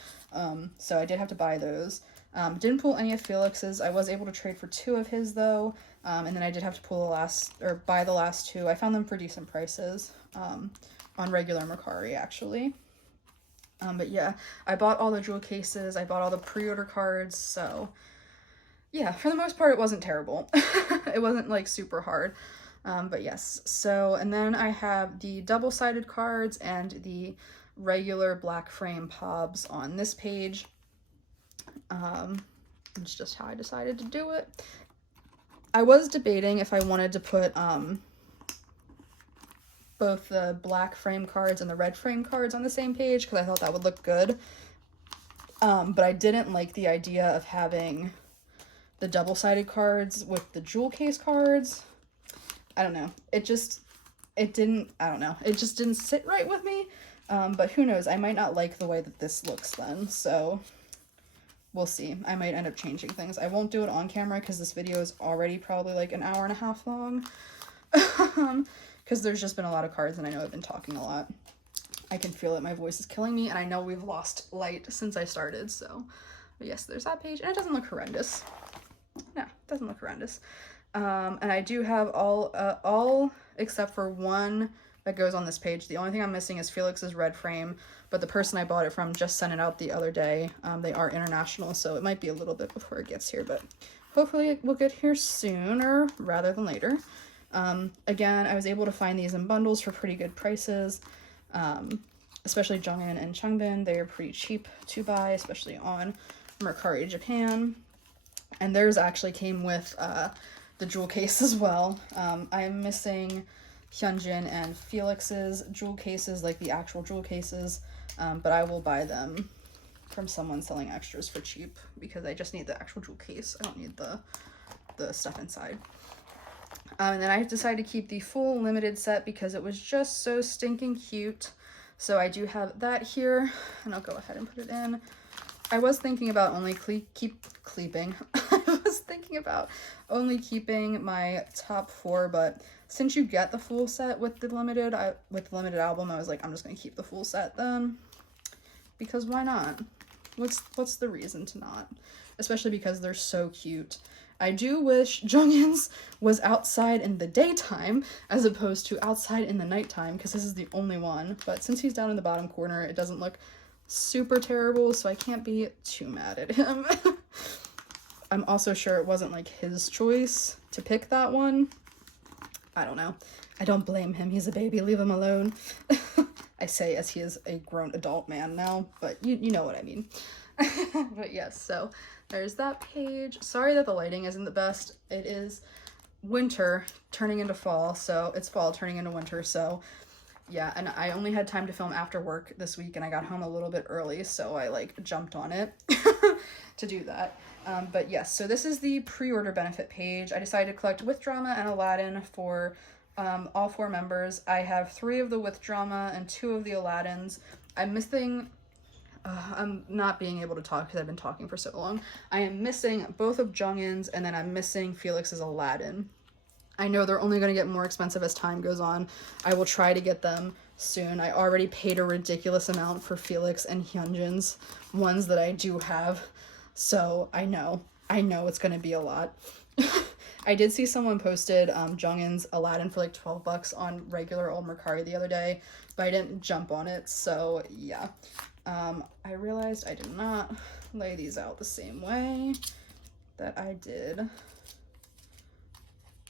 So I did have to buy those. Didn't pull any of Felix's. I was able to trade for 2 of his, though. And then I did have to pull buy the last 2. I found them for decent prices on regular Mercari, actually. But yeah, I bought all the jewel cases. I bought all the pre-order cards, so yeah, for the most part, it wasn't terrible. It wasn't like super hard, but yes. So, and then I have the double-sided cards and the regular black frame pobs on this page. It's just how I decided to do it. I was debating if I wanted to put both the black frame cards and the red frame cards on the same page because I thought that would look good. But I didn't like the idea of having the double-sided cards with the jewel case cards. I don't know. It just didn't sit right with me. But who knows? I might not like the way that this looks then. So we'll see. I might end up changing things. I won't do it on camera because this video is already probably like an hour and a half long. Because there's just been a lot of cards and I know I've been talking a lot. I can feel it. My voice is killing me and I know we've lost light since I started. So, but yes, there's that page and it doesn't look horrendous. No, it doesn't look horrendous. And I do have all except for one that goes on this page. The only thing I'm missing is Felix's red frame, but the person I bought it from just sent it out the other day. They are international, so it might be a little bit before it gets here, but hopefully it will get here sooner rather than later. Again, I was able to find these in bundles for pretty good prices, especially Jongin and Changbin. They are pretty cheap to buy, especially on Mercari Japan. And theirs actually came with the jewel case as well. I am missing Hyunjin and Felix's jewel cases, like the actual jewel cases, but I will buy them from someone selling extras for cheap because I just need the actual jewel case. I don't need the stuff inside. And then I decided to keep the full limited set because it was just so stinking cute. So I do have that here, and I'll go ahead and put it in. I was thinking about only I was thinking about only keeping my top 4, but since you get the full set with the limited album, I was like, I'm just gonna keep the full set then, because why not? What's the reason to not? Especially because they're so cute. I do wish Jonghyun's was outside in the daytime as opposed to outside in the nighttime, because this is the only one. But since he's down in the bottom corner, it doesn't look super terrible, so I can't be too mad at him. I'm also sure it wasn't like his choice to pick that one. I don't know. I don't blame him. He's a baby. Leave him alone. I say as he is a grown adult man now, but you know what I mean. But yes, so there's that page. Sorry that the lighting isn't the best. It is winter turning into fall, so it's fall turning into winter, so yeah. And I only had time to film after work this week, and I got home a little bit early, so I like jumped on it to do that. But yes, so this is the pre-order benefit page. I decided to collect With Drama and Aladdin for all 4 members. I have 3 of the With Drama and 2 of the Aladdins. I'm missing, I'm not being able to talk because I've been talking for so long. I am missing both of Jonghyun's, and then I'm missing Felix's Aladdin. I know they're only going to get more expensive as time goes on. I will try to get them soon. I already paid a ridiculous amount for Felix and Hyunjin's ones that I do have. So I know it's going to be a lot. I did see someone posted Jonghyun's Aladdin for like $12 on regular old Mercari the other day, but I didn't jump on it, so yeah. I realized I did not lay these out the same way that I did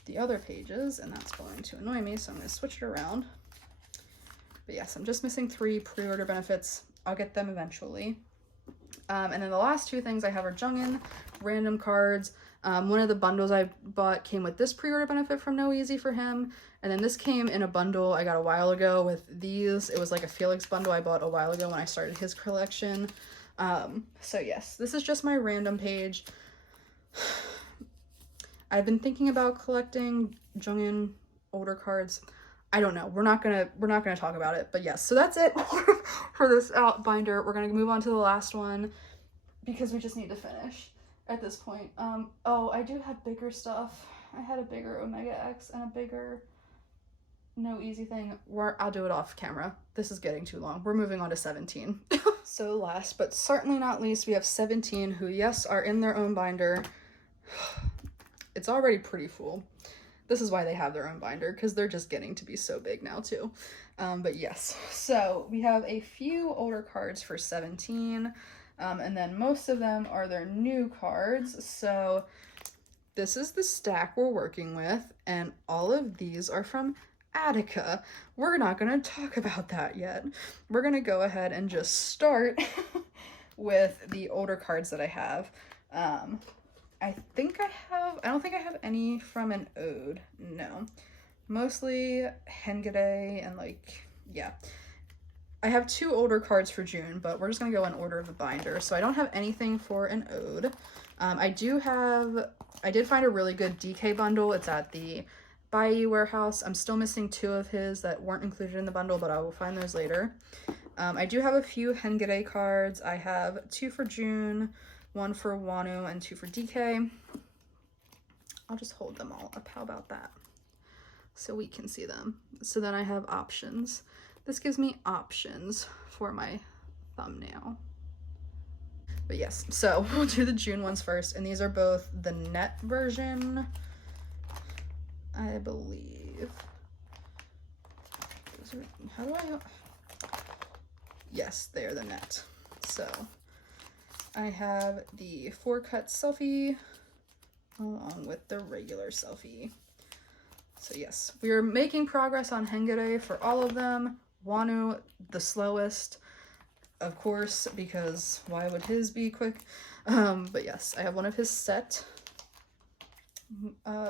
the other pages, and that's going to annoy me, so I'm going to switch it around. But yes, I'm just missing 3 pre-order benefits. I'll get them eventually. And then the last 2 things I have are Jonghyun random cards. One of the bundles I bought came with this pre-order benefit from No Easy for him, and then this came in a bundle I got a while ago with these. It was like a Felix bundle I bought a while ago when I started his collection. So yes, this is just my random page. I've been thinking about collecting Jonghyun older cards. I don't know. We're not gonna talk about it, but yes. So that's it for this binder. We're gonna move on to the last one because we just need to finish at this point. Oh, I do have bigger stuff. I had a bigger Omega X and a bigger No Easy thing. I'll do it off camera. This is getting too long. We're moving on to 17. So last but certainly not least, we have 17, who yes are in their own binder. It's already pretty full. This is why they have their own binder, because they're just getting to be so big now too. But yes, so we have a few older cards for 17, and then most of them are their new cards. So this is the stack we're working with, and all of these are from Attica. We're not going to talk about that yet. We're going to go ahead and just start with the older cards that I have. I don't think I have any from an ode. No. Mostly Hengade and like, yeah. I have 2 older cards for June, but we're just gonna go in order of the binder. So I don't have anything for an ode. I did find a really good DK bundle. It's at the Bayou warehouse. I'm still missing 2 of his that weren't included in the bundle, but I will find those later. I do have a few Hengade cards. I have 2 for June, 1 for Wanu, and 2 for DK. I'll just hold them all up. How about that? So we can see them. So then I have options. This gives me options for my thumbnail. But yes, so we'll do the June ones first, and these are both the net version, I believe. how do I, yes, they're the net. So I have the 4-cut selfie along with the regular selfie. So yes, we are making progress on Hengare for all of them. Wanu, the slowest, of course, because why would his be quick? But yes, I have one of his set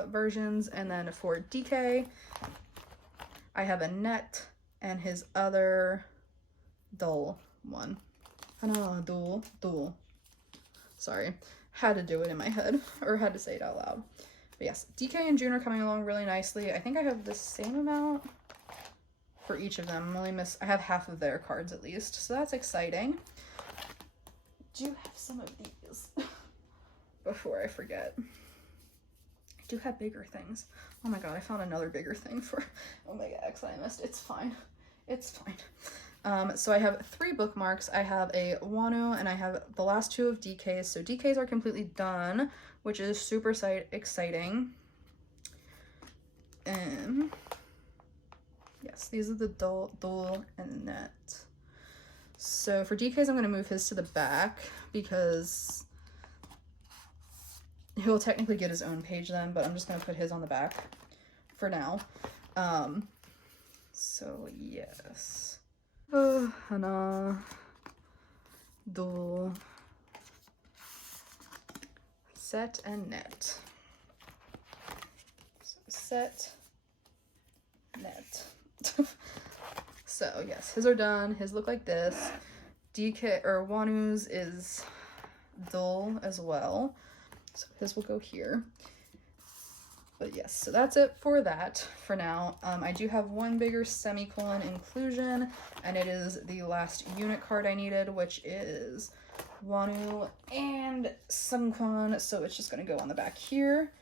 versions, and then for DK, I have a net and his other dull one. Dual. Sorry, had to do it in my head, or had to say it out loud. But yes, DK and June are coming along really nicely. I think I have the same amount for each of them. I have half of their cards at least, so that's exciting. Do you have some of these? Before I forget. I do have bigger things. Oh my god, I found another bigger thing for Omega X that I missed. It's fine. It's fine. So I have 3 bookmarks. I have a Wanu and I have the last 2 of DKs. So DKs are completely done, which is super exciting. And yes, these are the dual and net. So for DKs, I'm going to move his to the back because he'll technically get his own page then, but I'm just going to put his on the back for now. So yes. Hana, dual, set and net. So set, net. So yes, his are done. His look like this. DK or Wanu's is dull as well. So his will go here. But yes, so that's it for that for now. I do have one bigger semicolon inclusion, and it is the last unit card I needed, which is Wanu and Sungkwan. So it's just gonna go on the back here.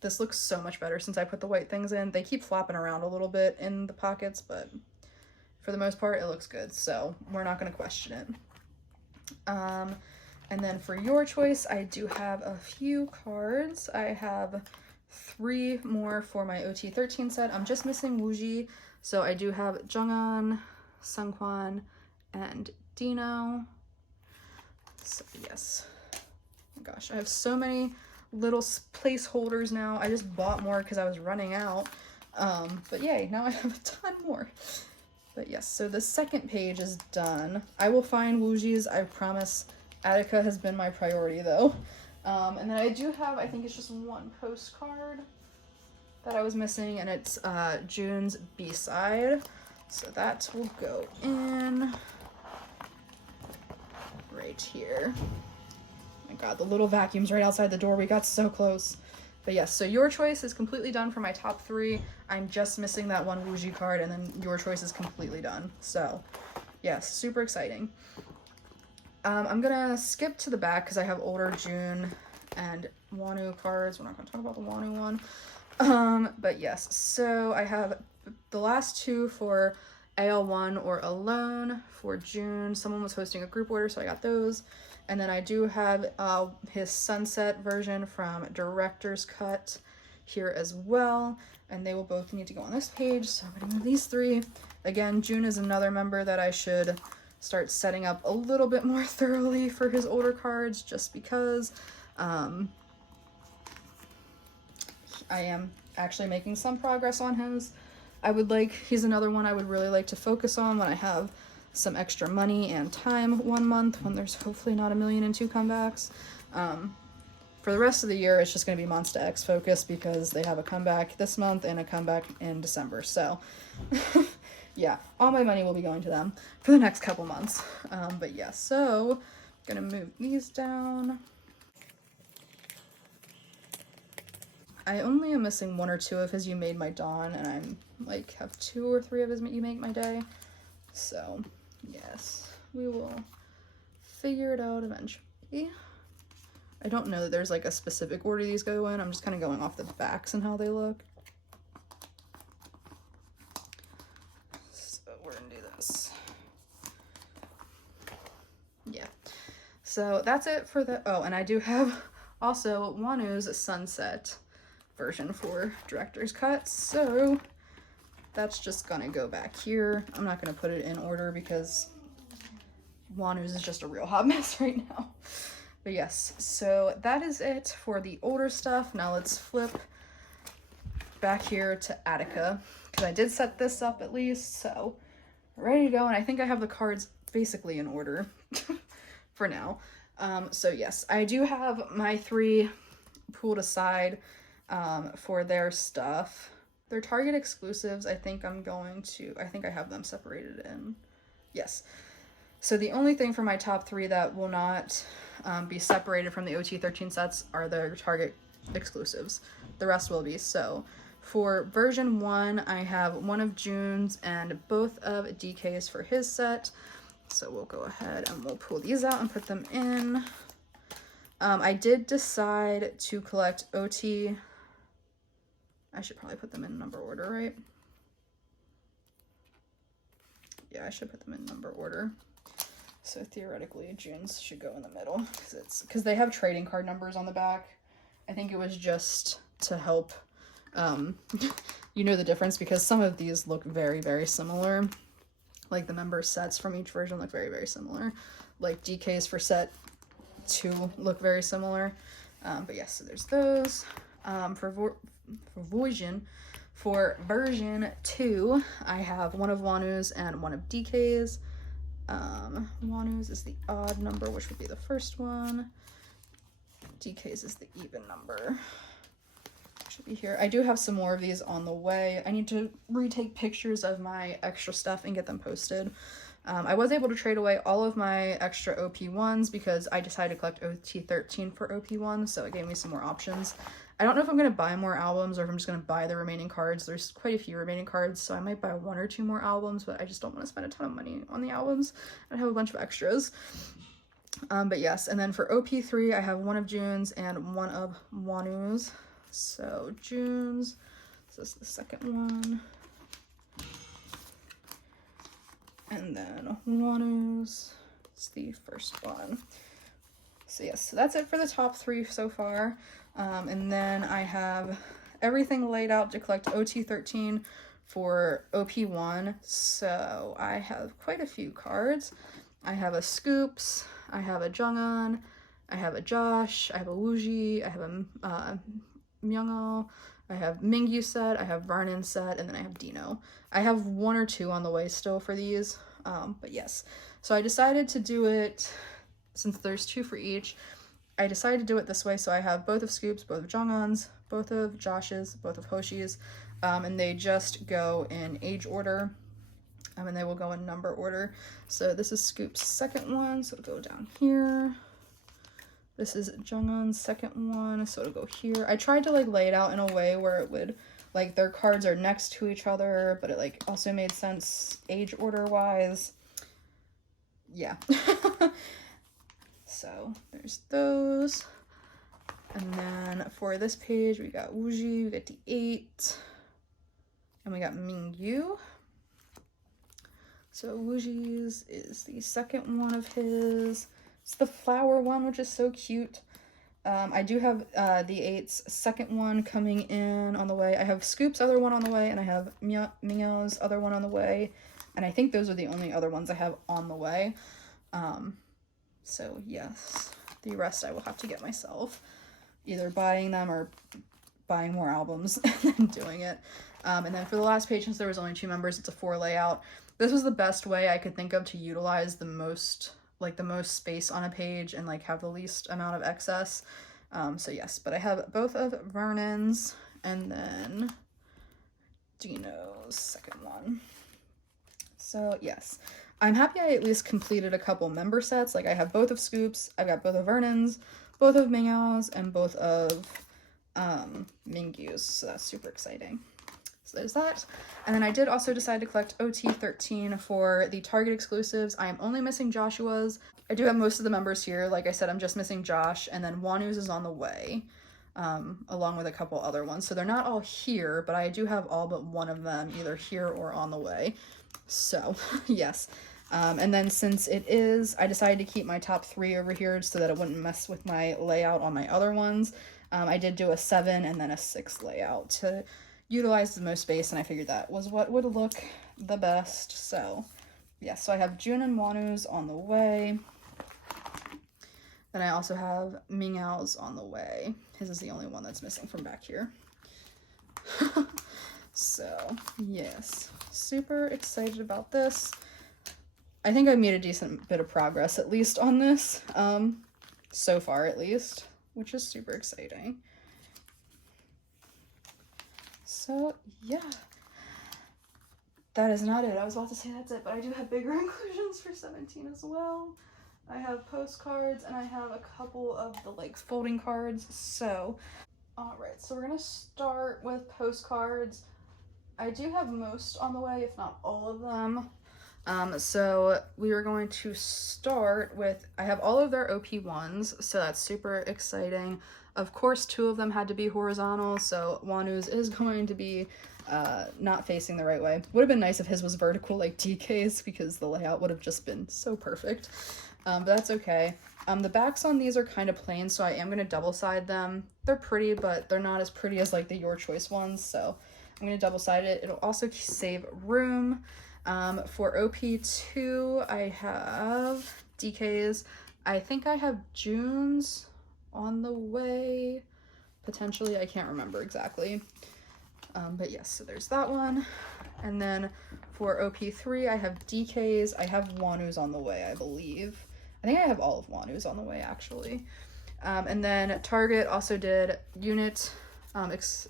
This looks so much better since I put the white things in. They keep flopping around a little bit in the pockets, but for the most part, it looks good. So we're not gonna question it. And then for your choice, I do have a few cards. I have 3 more for my OT13 set. I'm just missing Wooji. So I do have Junghan, Sungkwan, and Dino. So yes. Oh my gosh, I have so many little placeholders now. I just bought more because I was running out. But yay, now I have a ton more. But yes, so the second page is done. I will find Wooji's, I promise. Attica has been my priority though. And then I do have, I think it's just one postcard that I was missing, and it's June's B-side. So that will go in right here. Oh my god, the little vacuum's right outside the door. We got so close. But yes, so your choice is completely done for my top 3. I'm just missing that one Wooji card, and then your choice is completely done. So yes, super exciting. I'm gonna skip to the back because I have older June and Wanu cards. We're not gonna talk about the Wanu one. But yes, so I have the last 2 for AL1 or Alone for June. Someone was hosting a group order, so I got those. And then I do have his Sunset version from Director's Cut here as well. And they will both need to go on this page, so I'm gonna move these 3. Again, June is another member that I should start setting up a little bit more thoroughly for his older cards, just because I am actually making some progress on his. He's another one I would really like to focus on when I have some extra money and time one month, when there's hopefully not 1,000,002 comebacks. For the rest of the year, it's just going to be Monsta X focus because they have a comeback this month and a comeback in December. So yeah, all my money will be going to them for the next couple months. But yeah, so I'm gonna move these down. I only am missing 1 or 2 of his You Made My Dawn, and I'm like have 2 or 3 of his You Make My Day. So yes, we will figure it out eventually. I don't know that there's like a specific order these go in. I'm just kind of going off the backs and how they look. So we're gonna do this. Yeah. So that's it for the, oh, and I do have also Wanu's Sunset version for Director's Cut. So that's just gonna go back here. I'm not gonna put it in order because Wanu's is just a real hot mess right now. But yes, so that is it for the older stuff. Now let's flip back here to Attica, because I did set this up at least, so ready to go. And I think I have the cards basically in order for now. So yes, I do have my 3 pulled aside for their stuff. Their Target exclusives, I think I have them separated in. Yes. So the only thing for my top 3 that will not be separated from the OT13 sets are their Target exclusives. The rest will be. So for version 1, I have one of June's and both of DK's for his set. So we'll go ahead and we'll pull these out and put them in. I did decide to collect OT. I should probably put them in number order, right? Yeah, I should put them in number order. So theoretically, June's should go in the middle because they have trading card numbers on the back. I think it was just to help you know the difference, because some of these look very, very similar. Like the member sets from each version look very, very similar. Like DK's for set 2 look very similar. But yes, so there's those. For version 2, I have one of Wanu's and one of DK's. Wanu's is the odd number, which would be the first one. DK's is the even number. Should be here. I do have some more of these on the way. I need to retake pictures of my extra stuff and get them posted. I was able to trade away all of my extra OP1s because I decided to collect OT13 for OP1, so it gave me some more options. I don't know if I'm going to buy more albums or if I'm just going to buy the remaining cards. There's quite a few remaining cards, so I might buy 1 or 2 more albums, but I just don't want to spend a ton of money on the albums. I have a bunch of extras. But yes, and then for OP3, I have one of June's and one of Wanu's. So June's, this is the second one. And then Wanu's is the first one. So yes, so that's it for the top 3 so far. And then I have everything laid out to collect OT13 for OP1. So I have quite a few cards. I have a Scoops, I have a Jungwon, I have a Josh, I have a Wooji, I have a Myungho, I have Mingyu set, I have Vernon set, and then I have Dino. I have 1 or 2 on the way still for these, but yes. So I decided to do it, since there's 2 for each, I decided to do it this way, so I have both of Scoops, both of Jungwon's, both of Josh's, both of Hoshi's, and they just go in age order, and they will go in number order. So this is Scoop's second one, so it'll go down here. This is Jungwon's second one, so it'll go here. I tried to like lay it out in a way where it would, like, their cards are next to each other, but it like also made sense age order wise. Yeah. So there's those. And then for this page, we got Wooji, we got D8, and we got Mingyu. So Wooji's is the second one of his. It's the flower one, which is so cute. I do have the 8's second one coming in on the way. I have Scoop's other one on the way, and I have Mingyo's other one on the way. And I think those are the only other ones I have on the way. So yes, the rest I will have to get myself. Either buying them or buying more albums and then doing it. And then for the last page, since there was only 2 members, it's a 4 layout. This was the best way I could think of to utilize the most space on a page and like have the least amount of excess. So yes, but I have both of Vernon's and then Dino's second one. So yes, I'm happy I at least completed a couple member sets. Like I have both of Scoop's, I've got both of Vernon's, both of Mingyo's, and both of Mingyu's. So that's super exciting. So there's that. And then I did also decide to collect OT13 for the Target exclusives. I am only missing Joshua's. I do have most of the members here. Like I said, I'm just missing Josh, and then Wanu's is on the way, along with a couple other ones. So they're not all here, but I do have all but one of them either here or on the way. So yes. And then since it is, I decided to keep my top 3 over here so that it wouldn't mess with my layout on my other ones. I did do a 7 and then a 6 layout to utilized the most space, and I figured that was what would look the best. So yeah, so I have June and Wanu's on the way. Then I also have Mingyao's on the way. His is the only one that's missing from back here. So yes, super excited about this. I think I made a decent bit of progress, at least on this, so far at least, which is super exciting. So yeah, that is not it. I was about to say that's it, but I do have bigger inclusions for 17 as well. I have postcards and I have a couple of the like folding cards. So all right, so we're gonna start with postcards. I do have most on the way, if not all of them. So we are going to start with, I have all of their OP1s, so that's super exciting. Of course, 2 of them had to be horizontal, so Wanu's is going to be not facing the right way. Would have been nice if his was vertical like DK's, because the layout would have just been so perfect. But that's okay. The backs on these are kind of plain, so I am going to double side them. They're pretty, but they're not as pretty as like the Your Choice ones, so I'm going to double side it. It'll also save room. For OP2, I have DK's. I think I have June's on the way, potentially. I can't remember exactly. But yes, so there's that one. And then for OP3, I have DK's. I have Wanu's on the way, I believe. I think I have all of Wanu's on the way, actually. And then Target also did unit,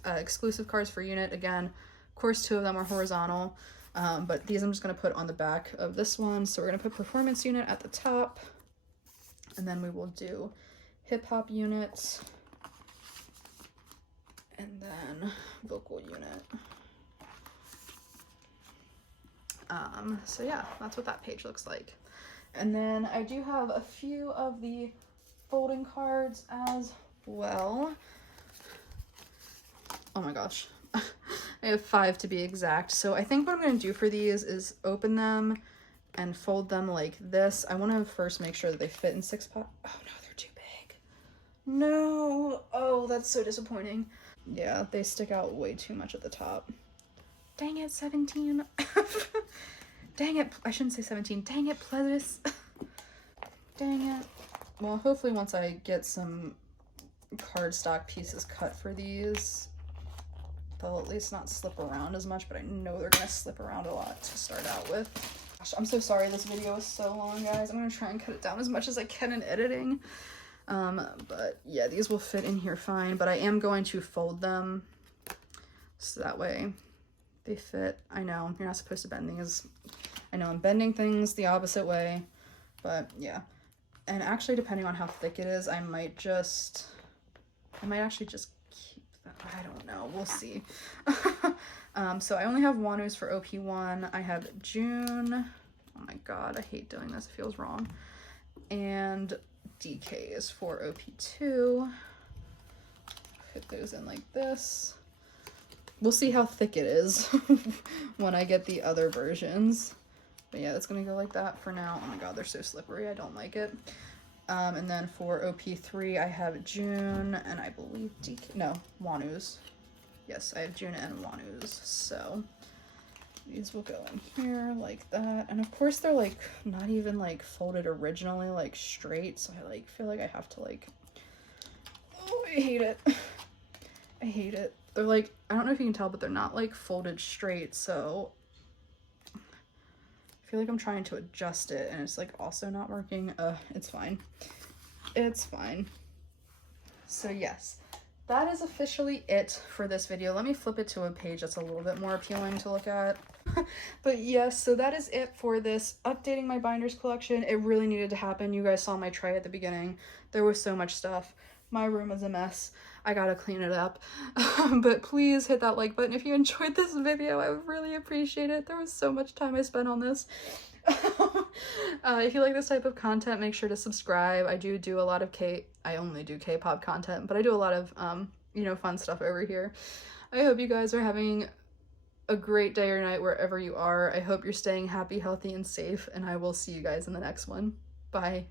exclusive cards for unit. Again, of course, 2 of them are horizontal. But these I'm just going to put on the back of this one. So we're going to put performance unit at the top, and then we will do hip hop unit, and then vocal unit. So yeah, that's what that page looks like. And then I do have a few of the folding cards as well. Oh my gosh. I have 5 to be exact. So I think what I'm going to do for these is open them and fold them like this. I want to first make sure that they fit in 6 pockets. Oh no, they're too big. No. Oh, that's so disappointing. Yeah, they stick out way too much at the top. Dang it, 17. Dang it. I shouldn't say 17. Dang it, Plevis. Dang it. Well, hopefully once I get some cardstock pieces cut for these, they'll at least not slip around as much, but I know they're gonna slip around a lot to start out with. Gosh, I'm so sorry this video is so long, guys. I'm gonna try and cut it down as much as I can in editing. But yeah, these will fit in here fine, but I am going to fold them so that way they fit. I know, you're not supposed to bend these. I know I'm bending things the opposite way, but yeah. And actually, depending on how thick it is, I might actually just keep them. I don't know, we'll see. So I only have Wanu's for OP1. I have June. Oh my god, I hate doing this, it feels wrong. And DK's for OP2. Fit those in like this. We'll see how thick it is when I get the other versions. But yeah, it's gonna go like that for now. Oh my god, they're so slippery, I don't like it. And then for OP3, I have June and I believe Wanu's. Yes, I have June and Wanu's. So these will go in here like that. And of course they're like not even like folded originally, like straight. So I like feel like I have to like, oh, I hate it. I hate it. They're like, I don't know if you can tell, but they're not like folded straight. So I feel like I'm trying to adjust it and it's like also not working. It's fine. It's fine. So yes, that is officially it for this video. Let me flip it to a page that's a little bit more appealing to look at. But yes, so that is it for this updating my binders collection. It really needed to happen. You guys saw my tray at the beginning. There was so much stuff. My room is a mess. I gotta clean it up. But please hit that like button if you enjoyed this video. I would really appreciate it. There was so much time I spent on this. If you like this type of content, make sure to subscribe. I do a lot of I only do K-pop content, but I do a lot of you know, fun stuff over here. I hope you guys are having a great day or night wherever you are. I hope you're staying happy, healthy, and safe, and I will see you guys in the next one. Bye.